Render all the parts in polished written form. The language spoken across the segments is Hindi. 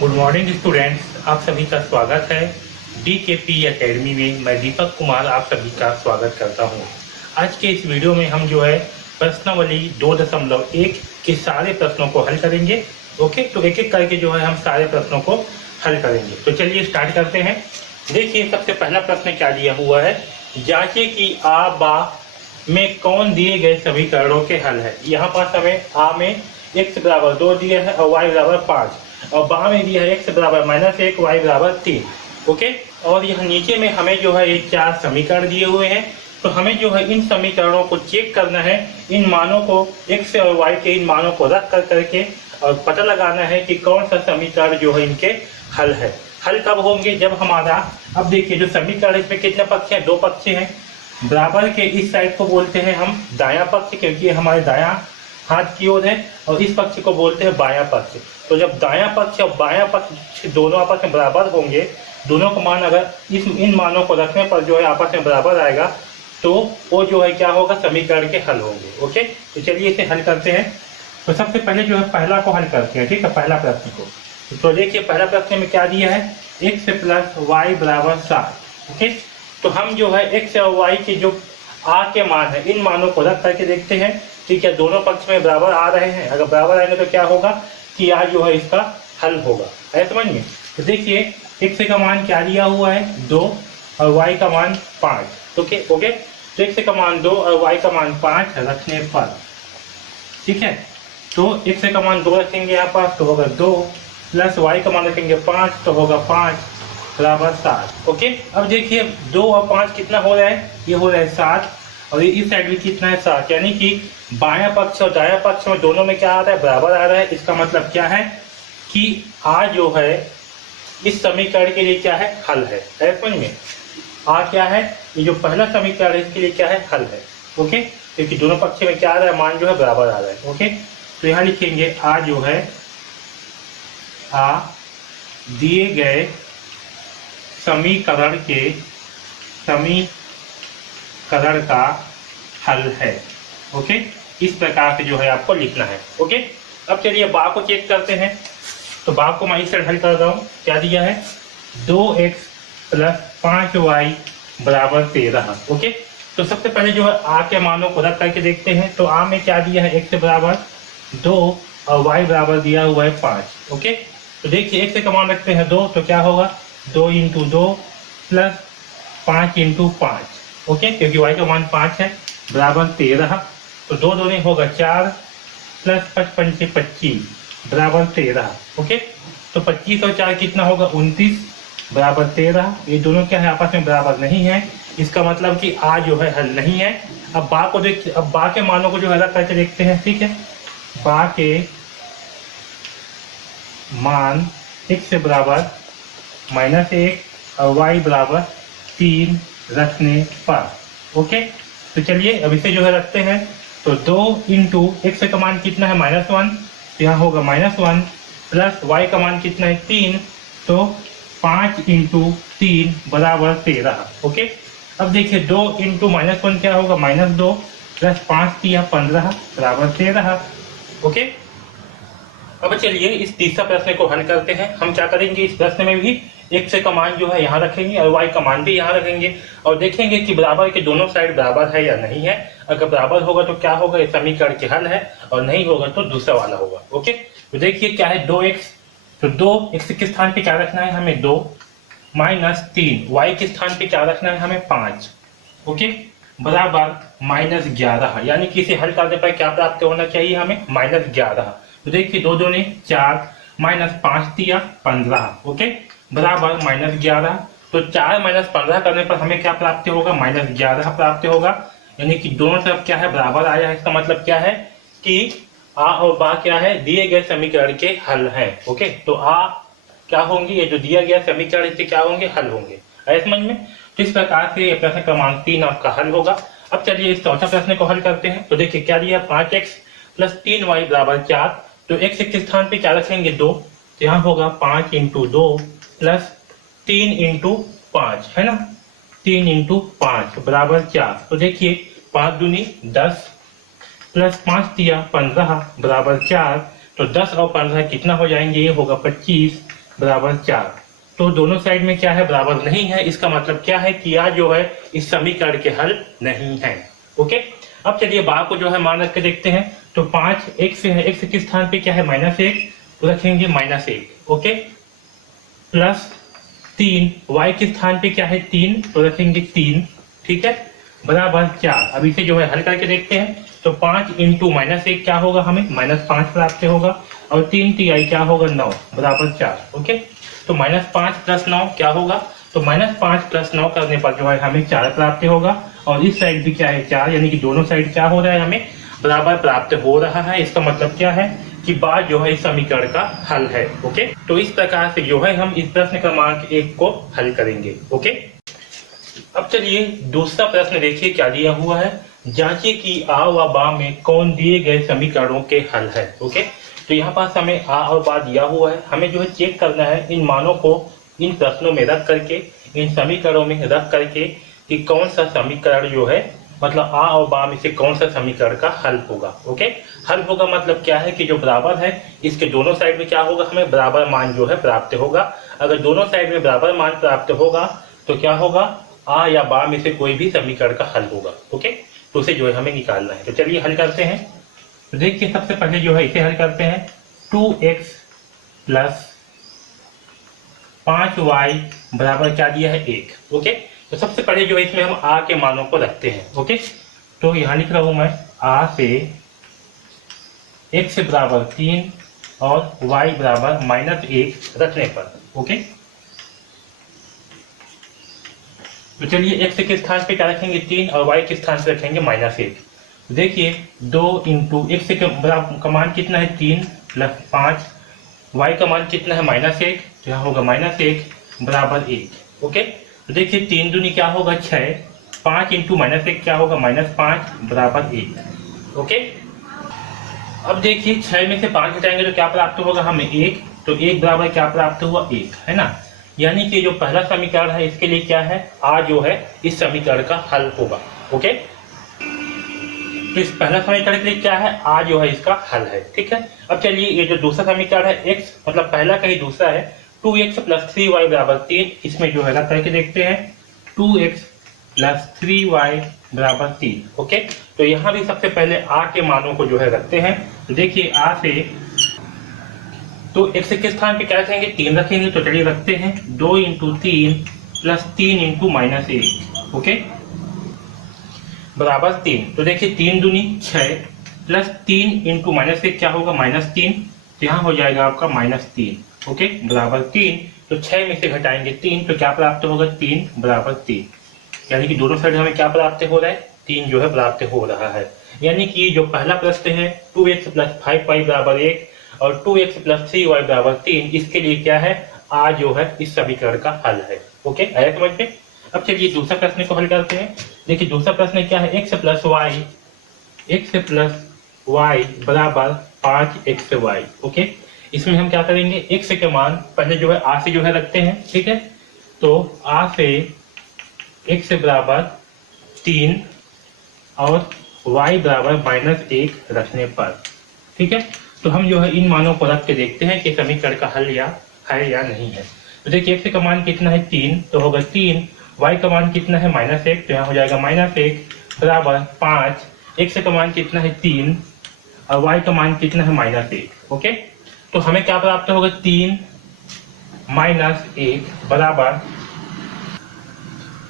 गुड मॉर्निंग स्टूडेंट्स, आप सभी का स्वागत है DKP एकेडमी में। मैं दीपक कुमार आप सभी का स्वागत करता हूं। आज के इस वीडियो में हम जो है प्रश्नावली 2.1 के सारे प्रश्नों को हल करेंगे। ओके, तो एक एक करके जो है हम सारे प्रश्नों को हल करेंगे। तो चलिए स्टार्ट करते हैं। देखिए, सबसे पहला प्रश्न क्या दिया हुआ है, जांचे कि आ बा में कौन दिए गए समीकरणों के हल है। यहाँ पास हमें आ में x बराबर 2 दिया है और y बराबर 5 और बा में दिया है x बराबर -1 y बराबर 3। ओके, और यहाँ नीचे में हमें जो है ये 4 समीकरण दिए हुए हैं। तो हमें जो है इन समीकरणों को चेक करना है, इन मानों को x और y के इन मानों को रख कर करके और पता लगाना है कि कौन सा समीकरण जो है इनके हल है। हल कब होंगे, जब हमारा, अब देखिए जो समीकरण इसमें कितने पक्ष हैं, 2 पक्ष हैं। बराबर के इस साइड को बोलते हैं हम दायां पक्ष, क्योंकि हमारे दायां हाथ की ओर है, और इस पक्ष को बोलते हैं बायां पक्ष। तो जब दायां पक्ष और बायां पक्ष दोनों आपस में बराबर होंगे, दोनों का मान अगर इन मानों को रखने पर जो है आपस में बराबर आएगा, तो वो जो है क्या होगा, समीकरण के हल होंगे। ओके, तो चलिए इसे हल करते हैं। तो सबसे पहले जो है पहला को हल करते हैं। ठीक है, पहला प्रश्न को। तो देखिए पहला प्रश्न में क्या दिया है, x + y बराबर 7। ओके, तो हम जो है x और y के जो आ के मान है, इन मानों को रख करके देखते हैं। ठीक है, दोनों पक्ष में बराबर आ रहे हैं। अगर बराबर आएंगे तो क्या होगा कि आ जो है इसका हल होगा। है समझ में? तो देखिए x का मान क्या दिया हुआ है, 2 और y का मान 5। ओके, तो x का मान 2 और y का मान 5 रखने पर, ठीक है, तो x का मान 2 रखेंगे यहाँ पर, तो होगा 2 प्लस y का मान रखेंगे 5, तो होगा 5 बराबर 7। ओके, अब देखिए 2 और 5 कितना हो रहा है, ये हो रहा है 7, और ये इस साइड भी कितना है 7, यानी कि बायां पक्ष और दायां पक्ष में दोनों में क्या आ रहा है, बराबर आ रहा है। इसका मतलब क्या है कि आ जो है इस समीकरण के लिए क्या है, हल है। समझ में? आ क्या है, ये जो पहला समीकरण है इसके लिए क्या है, हल है। ओके, क्योंकि दोनों पक्ष में क्या आ रहा है, मान जो है बराबर आ रहा है। ओके, तो यहाँ लिखेंगे आ जो है, आ दिए गए समीकरण का हल है। ओके, इस प्रकार से जो है आपको लिखना है। ओके, अब चलिए बा को चेक करते हैं। तो बा को मैं इस साइड हल कर रहा हूँ। क्या दिया है, 2x + 5y बराबर 13। ओके, तो सबसे पहले जो है आ के मानों को रख करके देखते हैं। तो आ में क्या दिया है, x बराबर 2 और y बराबर दिया हुआ है 5। ओके, तो देखिए x का मान रखते हैं 2, तो क्या होगा 2 × 2 + 5 × 5। ओके, क्योंकि y का मान 5 है, बराबर 13। तो 2 दूनी होगा 4 प्लस 55 से 25 बराबर 13। ओके, तो 25 और 4 कितना होगा, 29 बराबर 13। ये दोनों क्या है, आपस में बराबर नहीं है। इसका मतलब कि आ जो है हल नहीं है। अब बा को देखिए, अब बा के मानों को जो है अलग करके देखते हैं। ठीक है, बा के मान x बराबर -1 और y बराबर 3 रखने पर। ओके, तो चलिए अब इसे जो है रखते हैं। तो 2 × x का मान कितना है, -1, तो यहाँ होगा -1 प्लस y का मान कितना है 3, तो 5 × 3 बराबर 13। ओके, अब देखिए 2 × -1 क्या होगा, -2 प्लस 5 3 15 बराबर 13। ओके, अब चलिए इस तीसरा प्रश्न को हल करते हैं। हम क्या करेंगे, इस प्रश्न में भी x का मान जो है यहाँ रखेंगे और y का मान भी यहाँ रखेंगे, और देखेंगे कि बराबर के दोनों साइड बराबर है या नहीं है। अगर बराबर होगा तो क्या होगा, ये समीकरण के हल है, और नहीं होगा तो दूसरा वाला होगा। ओके, तो देखिए क्या है, 2x, तो 2x के स्थान पे क्या रखना है हमें, 2 -3, y के स्थान पे क्या रखना है हमें, 5। ओके, बराबर -11, यानी कि इसे हल करने पर क्या प्राप्त होना चाहिए हमें, -11। तो देखिए 2 दूनी 4 -5 3 15। ओके, बराबर -11। तो 4 - 15 करने पर हमें क्या प्राप्त होगा, -11 प्राप्त होगा। यानी कि दोनों तरफ क्या है, बराबर आया है। इसका मतलब क्या है कि आ और बा क्या है, दिए गए समीकरण के हल हैं। ओके, तो आ क्या होंगे, ये जो दिया गया समीकरण इसके क्या होंगे, हल होंगे। है समझ में? तो इस प्रकार से ये प्रश्न क्रमांक 3 आपका हल होगा। अब चलिए इस चौथा प्रश्न को हल करते हैं। तो देखिए क्या दिया, 5x + 3y बराबर 4। तो x के स्थान पे क्या रखेंगे, 2, तो यहाँ होगा 5 × 2 प्लस 3 × 5, है ना, 3 × 5 बराबर 4। तो देखिए 5 दूनी 10 प्लस 5 3 15 बराबर 4। तो 10 और 15 कितना हो जाएंगे, ये होगा 25 बराबर 4। तो दोनों साइड में क्या है, बराबर नहीं है। इसका मतलब क्या है कि यह जो है इस समीकरण के हल नहीं है। ओके, अब चलिए बा को जो है मान रख के देखते हैं। तो 5 x है, x के स्थान पे क्या है -1, तो रखेंगे -1। ओके, प्लस 3 y के स्थान पे क्या है 3, तो रखेंगे 3। ठीक है, बराबर 4। अब इसे जो है हल करके देखते हैं। तो 5 इंटू -1 क्या होगा, हमें -5 प्राप्त होगा। और 3 तिहाई क्या होगा 9, बराबर 4। ओके, तो -5 प्लस 9 क्या होगा, तो -5 प्लस 9 करने पर जो है हमें 4 प्राप्त होगा। और इस साइड भी क्या है 4, यानी कि दोनों साइड क्या हो रहा है, हमें बराबर प्राप्त हो रहा है। इसका मतलब क्या है कि बा जो है इस समीकरण का हल है। ओके, तो इस प्रकार से जो है हम इस प्रश्न क्रमांक 1 को हल करेंगे। ओके, अब चलिए दूसरा प्रश्न देखिए क्या दिया हुआ है। जांचिए कि आ व बा में कौन दिए गए समीकरणों के हल है। ओके, तो यहाँ पास हमें आ और बा दिया हुआ है। हमें जो है चेक करना है इन मानों को इन प्रश्नों में रख करके, इन समीकरणों में रख करके कि कौन सा समीकरण जो है, मतलब आ और बा में से कौन सा समीकरण का हल होगा। ओके, हल होगा मतलब क्या है कि जो बराबर है इसके दोनों साइड में क्या होगा, हमें बराबर मान जो है प्राप्त होगा। अगर दोनों साइड में बराबर मान प्राप्त होगा तो क्या होगा, आ या बा में से कोई भी समीकरण का हल होगा। ओके, तो उसे जो है हमें निकालना है। तो चलिए हल करते हैं। तो देखिए सबसे पहले जो है इसे हल करते हैं। 2x प्लस 5y बराबर क्या दिया है 1। ओके, तो सबसे पहले जो है इसमें हम आ के मानों को रखते हैं। ओके, तो यहाँ लिख रहा हूं मैं आ से x बराबर 3 और y बराबर -1 रखने पर। ओके, तो चलिए x के स्थान पे क्या रखेंगे 3 और y के स्थान पे रखेंगे -1। देखिए 2 इंटू x का मान कितना है 3 प्लस 5, y का मान कितना है -1, तो यहाँ होगा -1 बराबर 1। ओके, तो देखिए 3 दूनी क्या होगा 6, 5 इंटू -1 क्या होगा -5 बराबर 1। ओके, अब देखिए 6 में से 5 हटाएंगे तो क्या प्राप्त होगा हमें 1, तो 1 बराबर क्या प्राप्त हुआ 1, है ना। यानी कि जो पहला समीकरण है इसके लिए क्या है, आ जो है इस समीकरण का हल होगा। ओके, तो इस पहला समीकरण के लिए क्या है, आ जो है इसका हल है। ठीक है, अब चलिए ये जो दूसरा समीकरण है x, मतलब पहला का ही दूसरा है 2x प्लस 3y बराबर 3, इसमें जो है रख करके देखते हैं 2x प्लस 3y बराबर 3। ओके, तो यहाँ भी सबसे पहले आ के मानों को जो है रखते हैं। तो देखिए आ से, तो x के स्थान पे क्या रखेंगे 3 रखेंगे, तो चलिए रखते हैं 2 इंटू 3 प्लस 3 इंटू -1। ओके, बराबर 3। तो देखिए 3 दूनी 6 प्लस 3 इंटू -1 क्या होगा -3, तो यहाँ हो जाएगा आपका -3। ओके, बराबर 3। तो 6 में से घटाएंगे 3 तो क्या प्राप्त होगा 3 बराबर 3, यानी कि दोनों साइड हमें क्या प्राप्त हो रहा है 3 जो है प्राप्त हो रहा है। यानी कि जो पहला प्रश्न है 2x प्लस 5y बराबर 1 और 2x प्लस 3y बराबर 3, इसके लिए क्या है आ जो है इस समीकरण का हल है। ओके, आया समझ में। अब चलिए दूसरा प्रश्न को हल करते हैं। देखिए दूसरा प्रश्न क्या है x प्लस y बराबर 5xy। ओके, इसमें हम क्या करेंगे x के मान पहले जो है आ से जो है रखते हैं। ठीक है, तो आ से x बराबर 3 और y बराबर -1 रखने पर। ठीक है, तो हम जो है इन मानों को रख के देखते हैं कि समीकरण का हल या है या नहीं है। तो देखिए x का मान कितना है 3, तो होगा 3, y का मान कितना है -1, तो यहाँ हो जाएगा -1 बराबर 5, x का मान कितना है 3 और y का मान कितना है -1। ओके, तो हमें क्या प्राप्त होगा 3 -1 बराबर,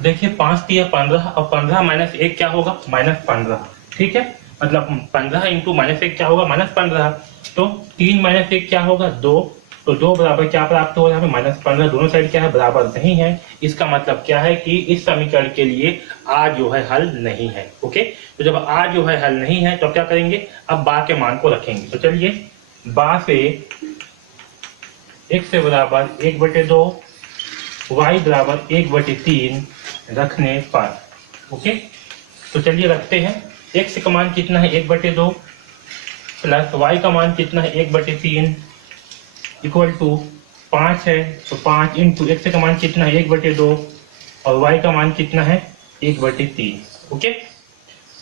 देखिए 5 3 15 और 15 -1 क्या होगा -15। ठीक है, मतलब 15 इंटू -1 क्या होगा -15, तो 3 -1 क्या होगा 2, तो 2 बराबर क्या प्राप्त हो रहा है हमें -15। दोनों साइड क्या है बराबर नहीं है। इसका मतलब क्या है कि इस समीकरण के लिए आ जो है हल नहीं है। ओके, तो जब आ जो है हल नहीं है तो क्या करेंगे, अब बा के मान को रखेंगे। तो चलिए बा से x बराबर 1/2 y बराबर 1/3 रखने पर। ओके, तो चलिए रखते हैं। x का मान कितना है 1/2 प्लस y का मान कितना है 1/3 इक्वल टू 5 है, तो 5 इंटू x का मान कितना है 1/2 और y का मान कितना है 1/3। ओके,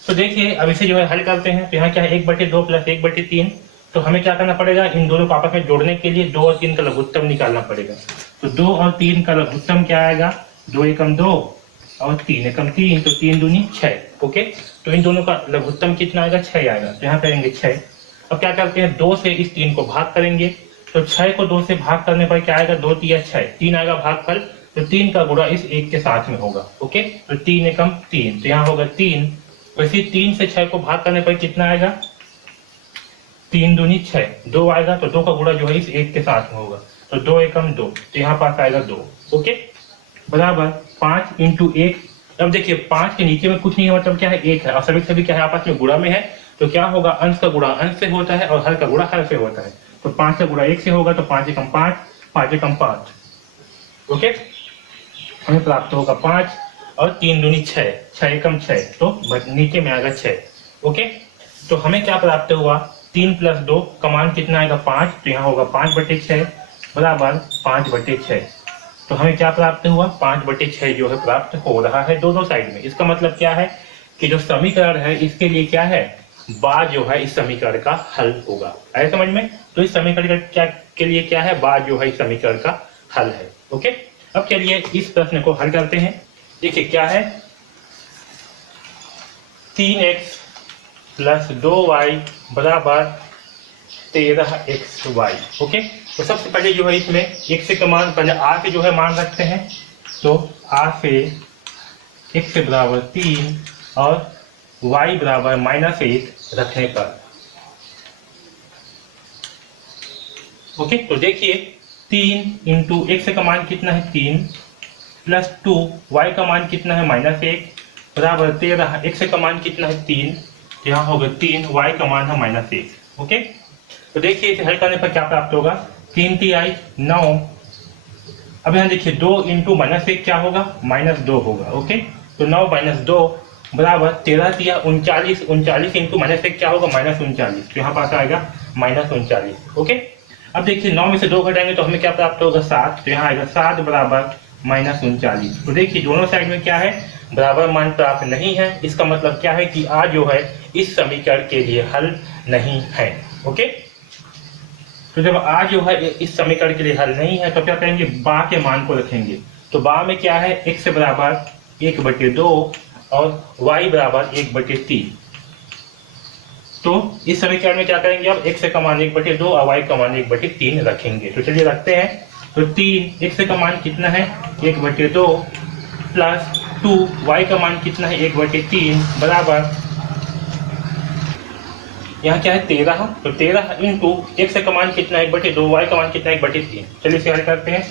तो देखिए अब इसे जो है हल करते हैं। तो यहाँ क्या है 1/2 प्लस 1/3, तो हमें क्या करना पड़ेगा, इन दोनों को आपस में जोड़ने के लिए 2 और 3 का लघुत्तम निकालना पड़ेगा। तो 2 और 3 का लघुत्तम क्या आएगा, 2 एकम 2 और 3 एकम 3, तो 3 दूनी 6। ओके, तो इन दोनों का लघुत्तम कितना आएगा, 6 आएगा। तो यहाँ करेंगे 6। अब क्या करते हैं, 2 से इस 3 को भाग करेंगे। तो 6 को 2 से भाग करने पर क्या आएगा, 2 तिया 6, 3 आएगा भागफल। तो 3 का गुणा इस 1 के साथ में होगा। ओके, तो 3 एकम 3, तो यहाँ होगा 3। वैसे 3 से 6 को भाग करने पर कितना आएगा, 3 दूनी 6, 2 आएगा। तो 2 का गुणा जो है इस 1 के साथ में होगा। तो 2 एकम 2, तो यहाँ पास आएगा 2। ओके, बराबर 5 इंटू 1। अब देखिए 5 के नीचे में कुछ नहीं है, मतलब क्या है, 1 है, और सभी क्या है, आपस में गुणा में है। तो क्या होगा, अंश का गुणा अंश से होता है और हर का गुणा हर से होता है। तो 5 का गुणा 1 से होगा, तो 5 एकम 5, 5 एकम 5। ओके, हमें प्राप्त होगा 5 और 3 दूनी 6, 6 एकम 6, तो नीचे में आएगा 6। ओके, तो हमें क्या प्राप्त हुआ, 3 प्लस 2 का मान कितना आएगा, 5। तो यहाँ होगा 5/6 बराबर 5/6। तो हमें क्या प्राप्त हुआ, 5/6 जो है प्राप्त हो रहा है दोनों साइड में। इसका मतलब क्या है कि जो समीकरण है इसके लिए क्या है, बा जो है इस समीकरण का हल होगा। आए समझ में। तो इस समीकरण क्या के लिए क्या है, बा जो है इस समीकरण का हल है। ओके, अब चलिए इस प्रश्न को हल करते हैं। देखिए क्या है, 3x प्लस 2y बराबर 13xy। ओके, तो सबसे पहले जो है इसमें x से का मान पहले r से जो है मान रखते हैं। तो r से x से बराबर 3 और y बराबर -1 रखने पर। ओके, तो देखिए 3 इंटू x का मान कितना है 3 प्लस 2, y का मान कितना है -1 बराबर 13। x का मान कितना है 3, यहाँ होगा 3, y का मान है -1। ओके, तो देखिए इसे हल करने पर क्या प्राप्त होगा, 3 तिहाई 9। अब यहाँ देखिए 2 इंटू -1 क्या होगा, -2 होगा। ओके, तो 9 - 2 बराबर 13 तिया 39, 39 इंटू -1 क्या होगा, -39। तो यहाँ पास आएगा -39। ओके, अब देखिए 9 में से 2 घटाएंगे तो हमें क्या प्राप्त होगा, 7। तो यहाँ आएगा 7 बराबर -39। तो देखिए दोनों साइड में क्या है, बराबर मान प्राप्त नहीं है। इसका मतलब क्या है कि आ जो है इस समीकरण के लिए हल नहीं है। ओके, तो जब आ जो है इस समीकरण के लिए हल नहीं है तो क्या करेंगे, बा के मान को रखेंगे। तो बा में क्या है, x बराबर 1/2 और y बराबर 1/3। तो इस समीकरण में क्या करेंगे, अब x का मान 1/2 और y का मान 1/3 रखेंगे। तो चलिए रखते हैं। तो 3 x का मान कितना है 1/2 प्लस 2 y का मान कितना है 1/3 बराबर, यहाँ क्या है 13। तो 13 इंटू x का मान कितना है 1/2, y का मान कितना है 1/3। चलिए इसे हल करते हैं।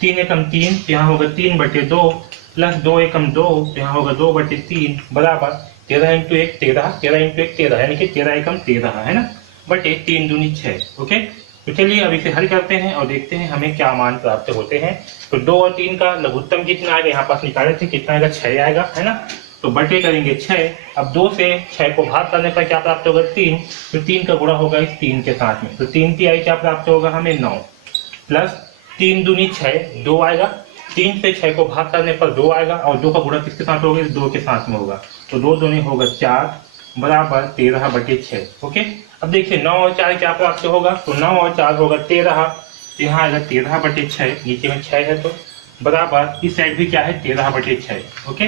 3 एकम 3, तो यहाँ होगा 3/2 प्लस 2 एकम 2, तो यहाँ होगा 2/3 बराबर 13 इंटू 1 13, 13 इंटू 1 13, यानी कि 13 एकम 13 है ना, बटे 3 दूनी 6। ओके, तो चलिए अब इसे हल करते हैं और देखते हैं हमें क्या मान प्राप्त होते हैं। तो 2 और 3 का लघुत्तम कितना आएगा, यहाँ पास निकाले थे, कितना आएगा 6 आएगा, है ना। तो बटे करेंगे 6। अब 2 से 6 को भाग करने पर क्या प्राप्त होगा 3। तो 3 का गुणा होगा इस 3 के साथ में। तो 3 तिहाई क्या प्राप्त होगा हमें 9 प्लस 3 दूनी 6, 2 आएगा। 3 से 6 को भाग करने पर 2 आएगा और 2 का गुणा किसके साथ होगा, 2 के साथ में होगा। तो 2 दूनी होगा 4 बराबर 13/6। ओके, अब देखिए 9 और 4 क्या प्राप्त होगा, तो 9 और 4 होगा 13। तो यहाँ आएगा 13/6, नीचे में 6 है तो बराबर इस साइड भी क्या है 13/6। ओके,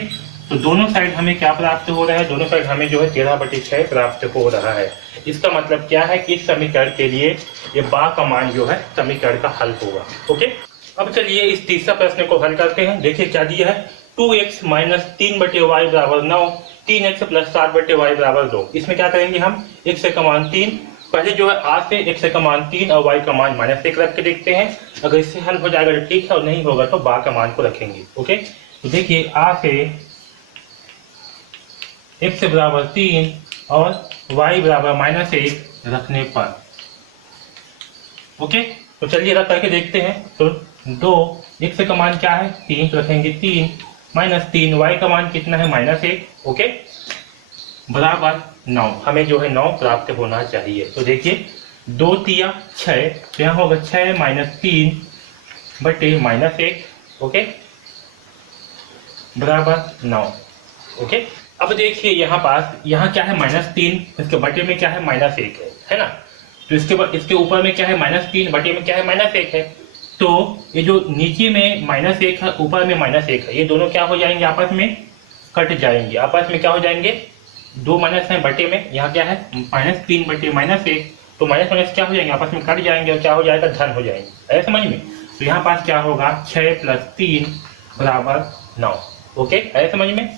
तो दोनों साइड हमें क्या प्राप्त हो रहा है, दोनों साइड हमें जो है 13/6 प्राप्त हो रहा है। इसका मतलब क्या है कि इस समीकरण के लिए ये बा का मान जो है समीकरण का हल होगा। ओके, अब चलिए इस तीसरा प्रश्न को हल करते हैं। देखिए क्या दिया है, 2x - 3/y बराबर 9, 3x प्लस 7/y बराबर 2। इसमें क्या करेंगे हम, x का मान 3, पहले जो है आ से x का मान 3 और y का मान -1 रख के देखते हैं। अगर इससे हल हो जाएगा तो ठीक है, और नहीं होगा तो बा का मान को रखेंगे। ओके, तो देखिए आ से x बराबर 3 और y बराबर -1 रखने पर। ओके, तो चलिए रख करके देखते हैं। तो 2 x का मान क्या है 3, तो रखेंगे 3 -3, y का मान कितना है -1। ओके, बराबर 9। हमें जो है 9 प्राप्त होना चाहिए। तो देखिए 2 तिया 6, तो यहाँ होगा 6 - 3 बटे -1। ओके, बराबर 9। ओके, अब देखिए यहाँ पास यहाँ क्या है -3, इसके बटे में क्या है -1 है ना। तो इसके ऊपर में क्या है -3 बटे में क्या है -1 है। तो ये जो नीचे में -1 है ऊपर में -1 है, ये दोनों क्या हो जाएंगे आपस में कट जाएंगे। आपस में क्या हो जाएंगे, दो माइनस है बटे में, यहाँ क्या है -3 बटे -1, तो माइनस माइनस क्या हो जाएंगे आपस में कट जाएंगे और क्या हो जाएगा धन हो जाएंगे। ऐसे समझ में। तो यहाँ पास क्या होगा 6 + 3 = 9। ओके ऐसे समझ में।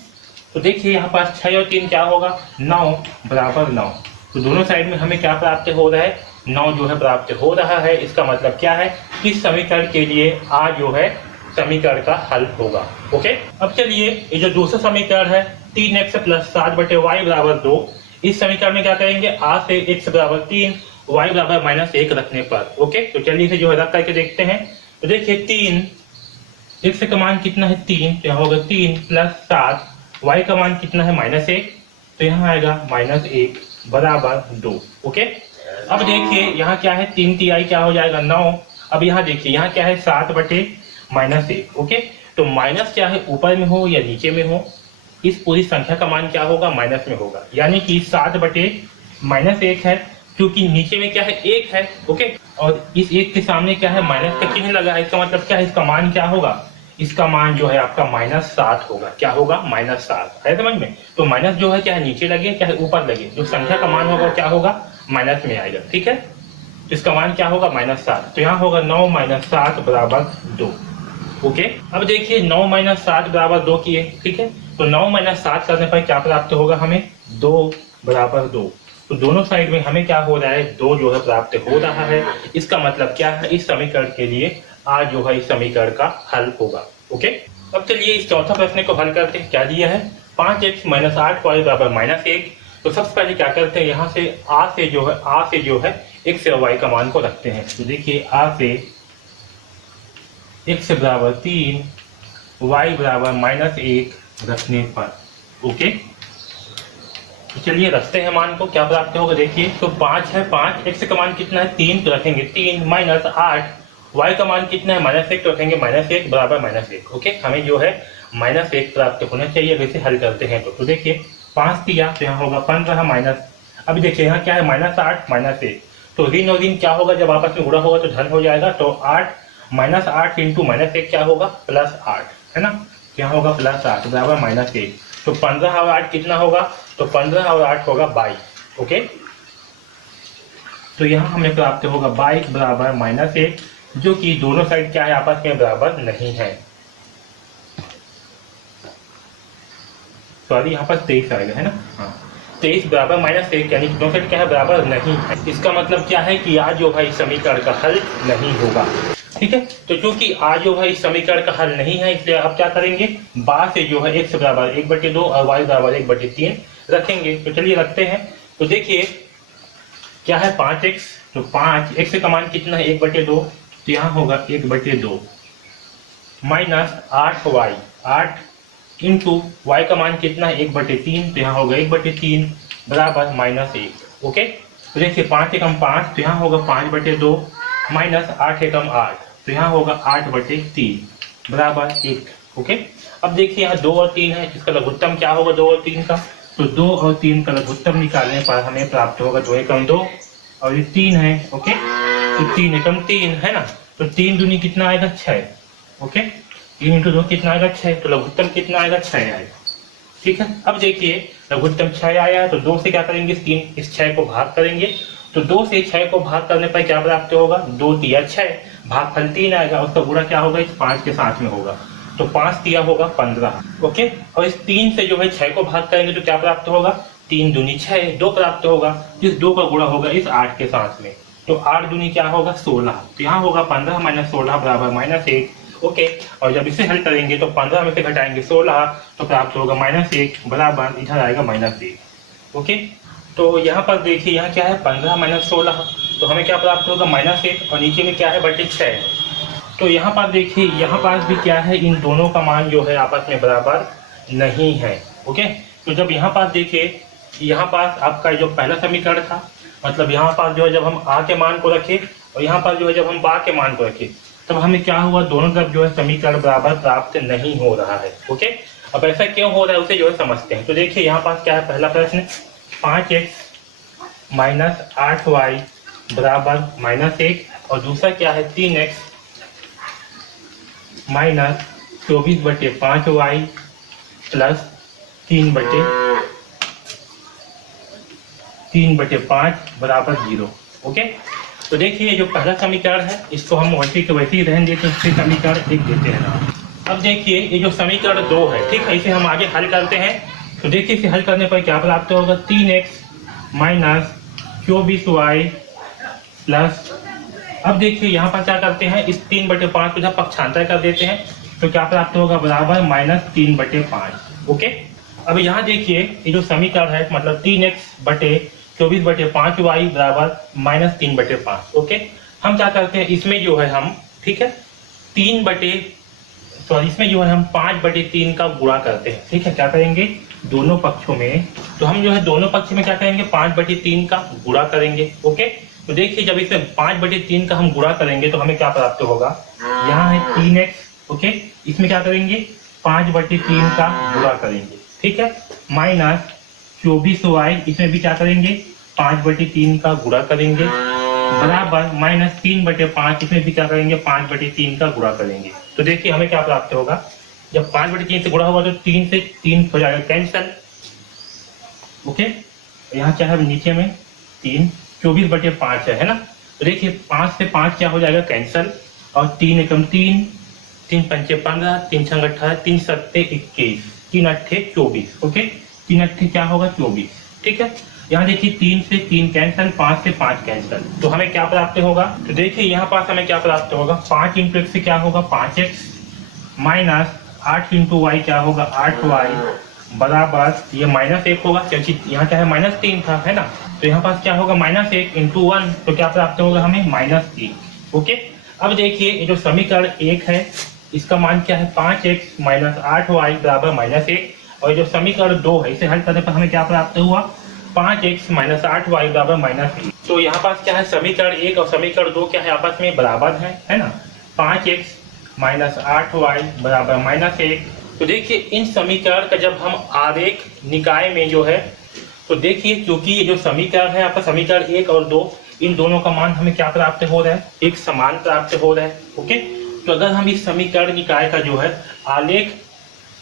तो देखिए यहाँ पास 6 और 3 क्या होगा 9 = 9। तो दोनों साइड में हमें क्या प्राप्त हो रहा है 9 जो है प्राप्त हो रहा है। इसका मतलब क्या है, इस समीकरण के लिए आ जो है समीकरण का हल होगा। ओके अब चलिए ये जो दूसरा समीकरण है 3x + 7 बटे y = 2, इस समीकरण में क्या करेंगे आ से x = 3 y = -1 रखने पर। ओके तो चलिए इसे जो है रख करके देखते हैं। तो देखिए 3 x का मान कितना है 3, तो यहाँ होगा 3 + 7, y का मान कितना है -1, तो यहाँ आएगा -1 = 2। ओके अब देखिए यहाँ क्या है 3 तिहाई क्या हो जाएगा 9। अब यहाँ देखिए यहाँ क्या है 7 बटे -1। ओके तो माइनस क्या है ऊपर में हो या नीचे में हो, इस पूरी संख्या का मान क्या होगा माइनस में होगा, यानी कि 7 बटे -1 है, क्योंकि नीचे में क्या है 1 है। ओके और इस 1 के सामने क्या है माइनस का चिन्ह लगा है, इसका मतलब क्या है इसका मान क्या होगा, इसका मान जो है आपका -7 होगा। क्या होगा -7 है समझ में। तो माइनस जो है चाहे नीचे लगे चाहे ऊपर लगे, जो संख्या का मान होगा क्या होगा माइनस में आएगा। ठीक है तो इसका मान क्या होगा -7, तो यहाँ होगा 9 - 7 = 2। ओके अब देखिए 9 - 7 = 2 किए। ठीक है तो 9 - 7 करने पर क्या प्राप्त होगा हमें 2 = 2। तो दोनों साइड में हमें क्या हो रहा है 2 जो है प्राप्त हो रहा है। इसका मतलब क्या है इस समीकरण के लिए आज जो है इस समीकरण का हल होगा। ओके अब चलिए इस चौथा प्रश्न को हल करते हैं। क्या दिया है 5x - 8y = -1। तो सबसे पहले क्या करते हैं यहाँ से आ से जो है x और y का मान को रखते हैं। तो देखिए आ से x = 3 y = -1 रखने पर। ओके तो चलिए रखते हैं मान को, क्या प्राप्त होगा देखिए। तो 5 है 5, x का मान कितना है 3, तो रखेंगे 3 -8, y का मान कितना है -1, तो रखेंगे -1 = -1। ओके हमें जो है -1 प्राप्त होना चाहिए वैसे हल करते हैं। तो देखिए 5 दिया तो यहाँ होगा 15 माइनस, अभी देखिए यहाँ क्या है -8 -1, तो ऋण और ऋण क्या होगा जब आपस में गुणा होगा तो धन हो जाएगा। तो 8 -8 × -1 क्या होगा +8 है ना, क्या होगा +8 = -1। तो 15 और 8 कितना होगा, तो 15 और 8 होगा 22। ओके तो यहाँ हमें प्राप्त होगा 22 = -1, जो कि दोनों साइड क्या है आपस में बराबर नहीं है। सॉरी यहाँ पर 23 आएगा है ना, हाँ 23 = -1, यानी कि दोनों साइड क्या है बराबर नहीं है। इसका मतलब क्या है कि आज जो भाई समीकरण का हल नहीं होगा। ठीक है तो चूंकि आज जो है इस समीकरण का हल नहीं है, इसलिए आप क्या करेंगे बा से जो है x = 1/2 और y = 1/3 रखेंगे। तो चलिए रखते हैं। तो देखिए क्या है 5x, तो 5x का मान कितना है 1/2, तो यहाँ होगा 1/2 माइनस 8y, 8 इंटू y का मान कितना है 1/3, तो यहाँ होगा 1/3 बराबर -1। ओके तो देखिए 5 एकम 5, तो यहाँ होगा 5/2 माइनस 8 एकम 8, तो यहाँ होगा 8/3 बराबर 1। ओके अब देखिए यहाँ 2 और 3 है, इसका लघुत्तम क्या होगा 2 और 3 का, तो 2 और 3 का लघुत्तम निकालने पर हमें प्राप्त होगा 2 एकम 2 और ये 3 है। ओके तो 3 एकम 3 है ना, तो 3 दूनी कितना आएगा 6। ओके 3 × 2 कितना आएगा 6, तो लघुत्तम कितना आएगा 6 आएगा। ठीक है अब देखिए लघुत्तम 6 आया है, तो 2 से क्या करेंगे इस 6 को भाग करेंगे। तो 2 से 6 को भाग करने पर क्या प्राप्त होगा 2 तिया 6, भागफल 3 आएगा, उसका गुणा क्या होगा इस 5 के साथ में होगा, तो 5 तिया होगा 15। ओके और इस 3 से जो है 6 को भाग करेंगे तो क्या प्राप्त होगा 3 दूनी 6, 2 प्राप्त होगा, जिस 2 का गुणा होगा इस 8 के साथ में, तो 8 दूनी क्या होगा 16, तो यहाँ होगा 15 - 16 बराबर -1। ओके और जब इसे हल करेंगे तो 15 में से घटाएंगे 16, तो प्राप्त होगा -1 बराबर इधर आएगा -1। ओके तो यहाँ पर देखिए यहाँ क्या है 15 - 16, तो हमें क्या प्राप्त होगा -1, और नीचे में क्या है बटे 6। तो यहाँ पर देखिए यहाँ पास भी क्या है इन दोनों का मान जो है आपस में बराबर नहीं है। ओके तो जब यहाँ पास देखिए यहाँ पास आपका जो पहला समीकरण था, मतलब यहाँ पास जो है जब हम आ के मान को रखे और यहाँ पर जो है जब हम बा के मान को रखे, तब हमें क्या हुआ दोनों तरफ जो है समीकरण बराबर प्राप्त नहीं हो रहा है। ओके अब ऐसा क्यों हो रहा है उसे जो है समझते हैं। तो देखिए यहाँ पास क्या है पहला प्रश्न 5x - 8y बराबर -1 और दूसरा क्या है 3x माइनस 24/5y प्लस 3/5 बराबर 0। ओके, तो देखिए जो पहला समीकरण है इसको हम वैसे के वैसे ही रहने देते हैं, इससे समीकरण 1 देते हैं ना। अब देखिए ये जो समीकरण 2 है, ठीक है, इसे हम आगे हल करते हैं। तो देखिए इसे हल करने पर क्या प्राप्त होगा, 3x माइनस 24y प्लस, अब देखिए यहाँ पर क्या करते हैं, इस 3/5 को जब पक्षांतर कर देते हैं तो क्या प्राप्त होगा, बराबर -3/5। ओके, अब यहाँ देखिए ये जो समीकरण है मतलब 3x/24/5y बराबर -3/5। ओके, हम क्या करते हैं इसमें जो है हम, ठीक है, इसमें जो है हम 5/3 का गुणा करते हैं। ठीक है, क्या करेंगे दोनों पक्षों में, तो हम जो है दोनों पक्ष में क्या करेंगे 5/3 का गुणा करेंगे। ओके, तो देखिए जब इसे 5/3 का हम गुणा करेंगे तो हमें क्या प्राप्त होगा, यहाँ है 3x। ओके, इसमें क्या करेंगे 5/3 का गुणा करेंगे, ठीक है, माइनस 24y, इसमें भी क्या करेंगे 5/3 का गुणा करेंगे, बराबर -3/5, इसमें भी क्या करेंगे 5/3 का गुणा करेंगे। तो देखिए हमें क्या प्राप्त होगा, जब 5/3 से गुणा होगा तो 3 से 3 हो जाएगा कैंसल। ओके, यहाँ क्या है नीचे में 3, 24/5 है ना। तो देखिए 5 से 5 क्या हो जाएगा कैंसल, और 3 एकम 3, 3 पंचे 15, 3 छंग 18, 3 सत्ते 21, 3 अट्ठे 24। ओके, 3 अट्ठे क्या होगा 24। ठीक है, यहाँ देखिए 3 से 3 कैंसल, 5 से 5 कैंसल, तो हमें क्या प्राप्त होगा, तो देखिए यहाँ पास हमें क्या प्राप्त होगा, 5 × x से क्या होगा 5x माइनस 8 × y क्या होगा 8y बराबर, ये -1 होगा क्योंकि यहाँ क्या है -3 था, है ना, तो यहाँ पास क्या होगा -1 × 1, तो क्या प्राप्त होगा हमें -3। ओके, अब देखिए ये जो समीकरण 1 है इसका मान क्या है 5x माइनस 8y बराबर -1, और जो समीकरण 2 है इसे हल करने पर हमें क्या प्राप्त हुआ 5x माइनस 8y बराबर -1। तो यहाँ पास क्या है समीकरण 1 और समीकरण 2 क्या है आपस में बराबर है ना, 5x माइनस 8y बराबर -1। तो देखिए इन समीकरण का जब हम आरेख निकाय में जो है, तो देखिए क्योंकि ये जो समीकरण है आपका समीकरण 1 और 2, इन दोनों का मान हमें क्या प्राप्त हो रहा है, एक समान प्राप्त हो रहा है। ओके, तो अगर हम इस समीकरण निकाय का जो है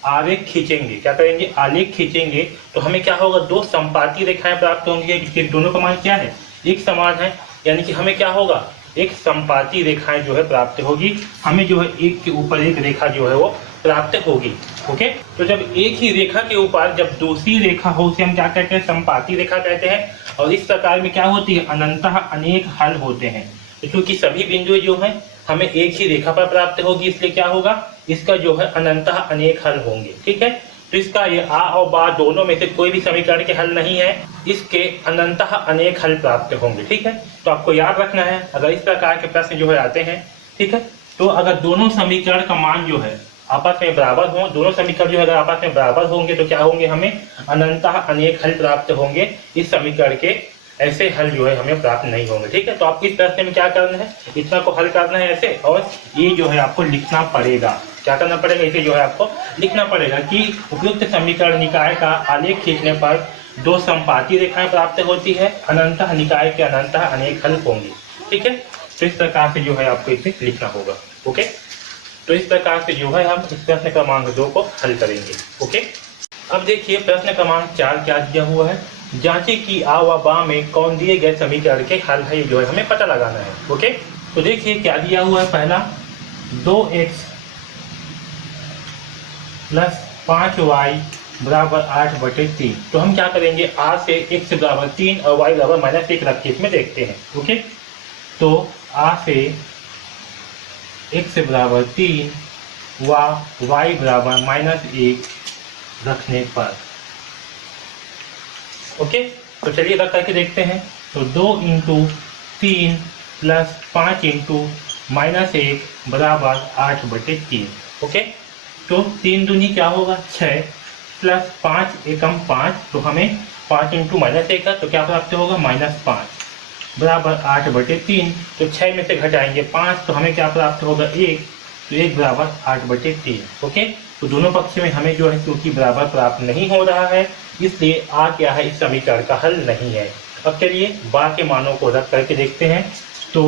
आरेख खींचेंगे, क्या करेंगे आलेख खींचेंगे, तो हमें क्या होगा दो संपाती रेखाएं प्राप्त होंगी, जिसके दोनों का मान क्या है एक समान है, यानी कि हमें क्या होगा एक संपाती रेखाएं जो है प्राप्त होगी, हमें जो है एक के ऊपर एक रेखा जो है वो प्राप्त होगी। ओके, तो जब एक ही रेखा के ऊपर जब दूसरी रेखा हो उसे हम क्या कहते हैं संपाती रेखा कहते हैं, और इस प्रकार में क्या होती है अनंतः अनेक हल होते हैं, क्योंकि सभी बिंदु जो है हमें एक ही रेखा पर प्राप्त होगी, इसलिए क्या होगा इसका जो है अनंतः अनेक हल होंगे। ठीक है, तो इसका ये आ और बा दोनों में से कोई भी समीकरण के हल नहीं है, इसके अनंतः अनेक हल प्राप्त होंगे। ठीक है, तो आपको याद रखना है अगर इस प्रकार के प्रश्न जो है आते हैं, ठीक है, तो अगर दोनों समीकरण का मान जो है आपस में बराबर हो, दोनों समीकरण जो है अगर आपस में बराबर होंगे तो क्या होंगे हमें अनंतः अनेक हल प्राप्त होंगे, इस समीकरण के ऐसे हल जो है हमें प्राप्त नहीं होंगे। ठीक है, तो आपको इस प्रश्न में क्या करना है इतना को हल करना है ऐसे, और ये जो है आपको लिखना पड़ेगा, क्या करना पड़ेगा इसे जो है आपको लिखना पड़ेगा कि उपयुक्त समीकरण निकाय का आलेख खींचने पर दो संपाती रेखाएं प्राप्त होती है, अनंतः निकाय के अनंतः अनेक हल होंगे। ठीक है, तो इस प्रकार से जो है आपको इसे लिखना होगा। ओके, तो इस प्रकार से जो है हम इस प्रश्न क्रमांक 2 को हल करेंगे। ओके, अब देखिए प्रश्न क्रमांक 4 क्या दिया हुआ है, जांचे कि आ व बा में कौन दिए गए समीकरण के हल है, जो है हमें पता लगाना है। ओके, तो देखिए क्या दिया हुआ है, पहला 2x प्लस 5y बराबर 8/3, तो हम क्या करेंगे आ से x बराबर 3 और y बराबर -1 रख के इसमें देखते हैं। ओके, तो आ से x बराबर 3 व y बराबर -1 रखने पर, ओके, तो चलिए रख करके देखते हैं। तो 2 × 3 प्लस 5 × -1 बराबर 8/3। ओके, तो 3 दूनी क्या होगा 6 प्लस 5 एकम 5, तो हमें 5 × -1 है तो क्या प्राप्त होगा -5 बराबर 8/3, तो 6 में से घटाएंगे 5 तो हमें क्या प्राप्त होगा 1, तो 1 बराबर 8/3। ओके, तो दोनों पक्ष में हमें जो है क्योंकि बराबर प्राप्त नहीं हो रहा है, इसलिए आ क्या है इस समीकरण का हल नहीं है। अब चलिए बा के मानों को रख करके देखते हैं। तो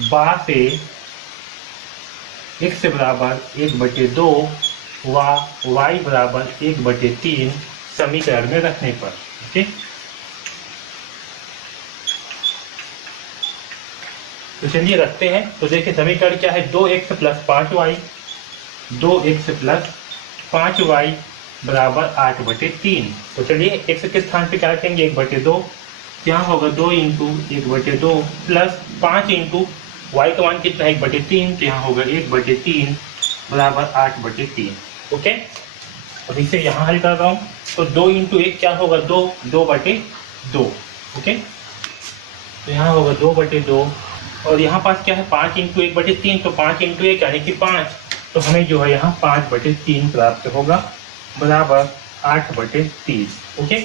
बा से x बराबर 1/2 व y बराबर 1/3 समीकरण में रखने पर, ओके। तो चलिए रखते हैं। तो देखिए समीकरण क्या है, 2x + 5y, 2x + 5y बराबर 8/3। तो चलिए x के स्थान पे क्या रखेंगे, 1/2, यहाँ होगा 2 × 1/2 प्लस 5 × y का मान कितना है, 1/3, तो यहाँ होगा 1/3 बराबर 8/3, ओके। अब इसे यहाँ हल कर रहा हूँ। तो 2 × 1 क्या होगा, 2, 2/2, ओके। तो यहाँ होगा 2/2 और यहाँ पास क्या है 5 × 1/3, तो 5 × 1 यानी कि 5, तो हमें जो है यहाँ 5/3 प्राप्त होगा बराबर 8/3, ओके।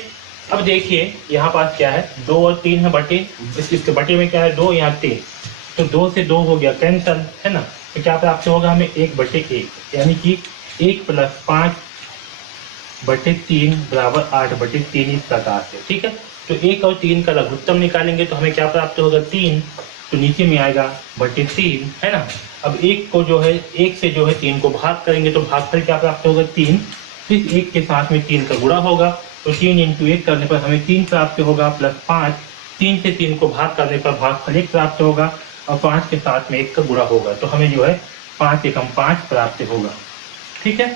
अब देखिए यहाँ पास क्या है 2 और 3 है बटे, इसके बटे में क्या है 2, यहाँ 3, तो 2 से 2 हो गया कैंसल, है ना। तो क्या प्राप्त होगा हमें 1/1, यानी कि 1 + 5/3 बराबर 8/3 इस प्रकार से, ठीक है। तो 1 और 3 का लघुत्तम निकालेंगे तो हमें क्या प्राप्त होगा 3, तो नीचे में आएगा /3, है ना। अब 1 को जो है 1 से जो है 3 को भाग करेंगे तो भागफल क्या प्राप्त होगा 3, फिर 1 के साथ में 3 का गुणा होगा, तो 3 × 1 करने पर हमें 3 प्राप्त होगा प्लस 5, 3 से 3 को भाग करने पर भागफल 1 प्राप्त होगा और 5 के साथ में 1 का गुणा होगा, तो हमें जो है 5 × 5 प्राप्त होगा, ठीक है।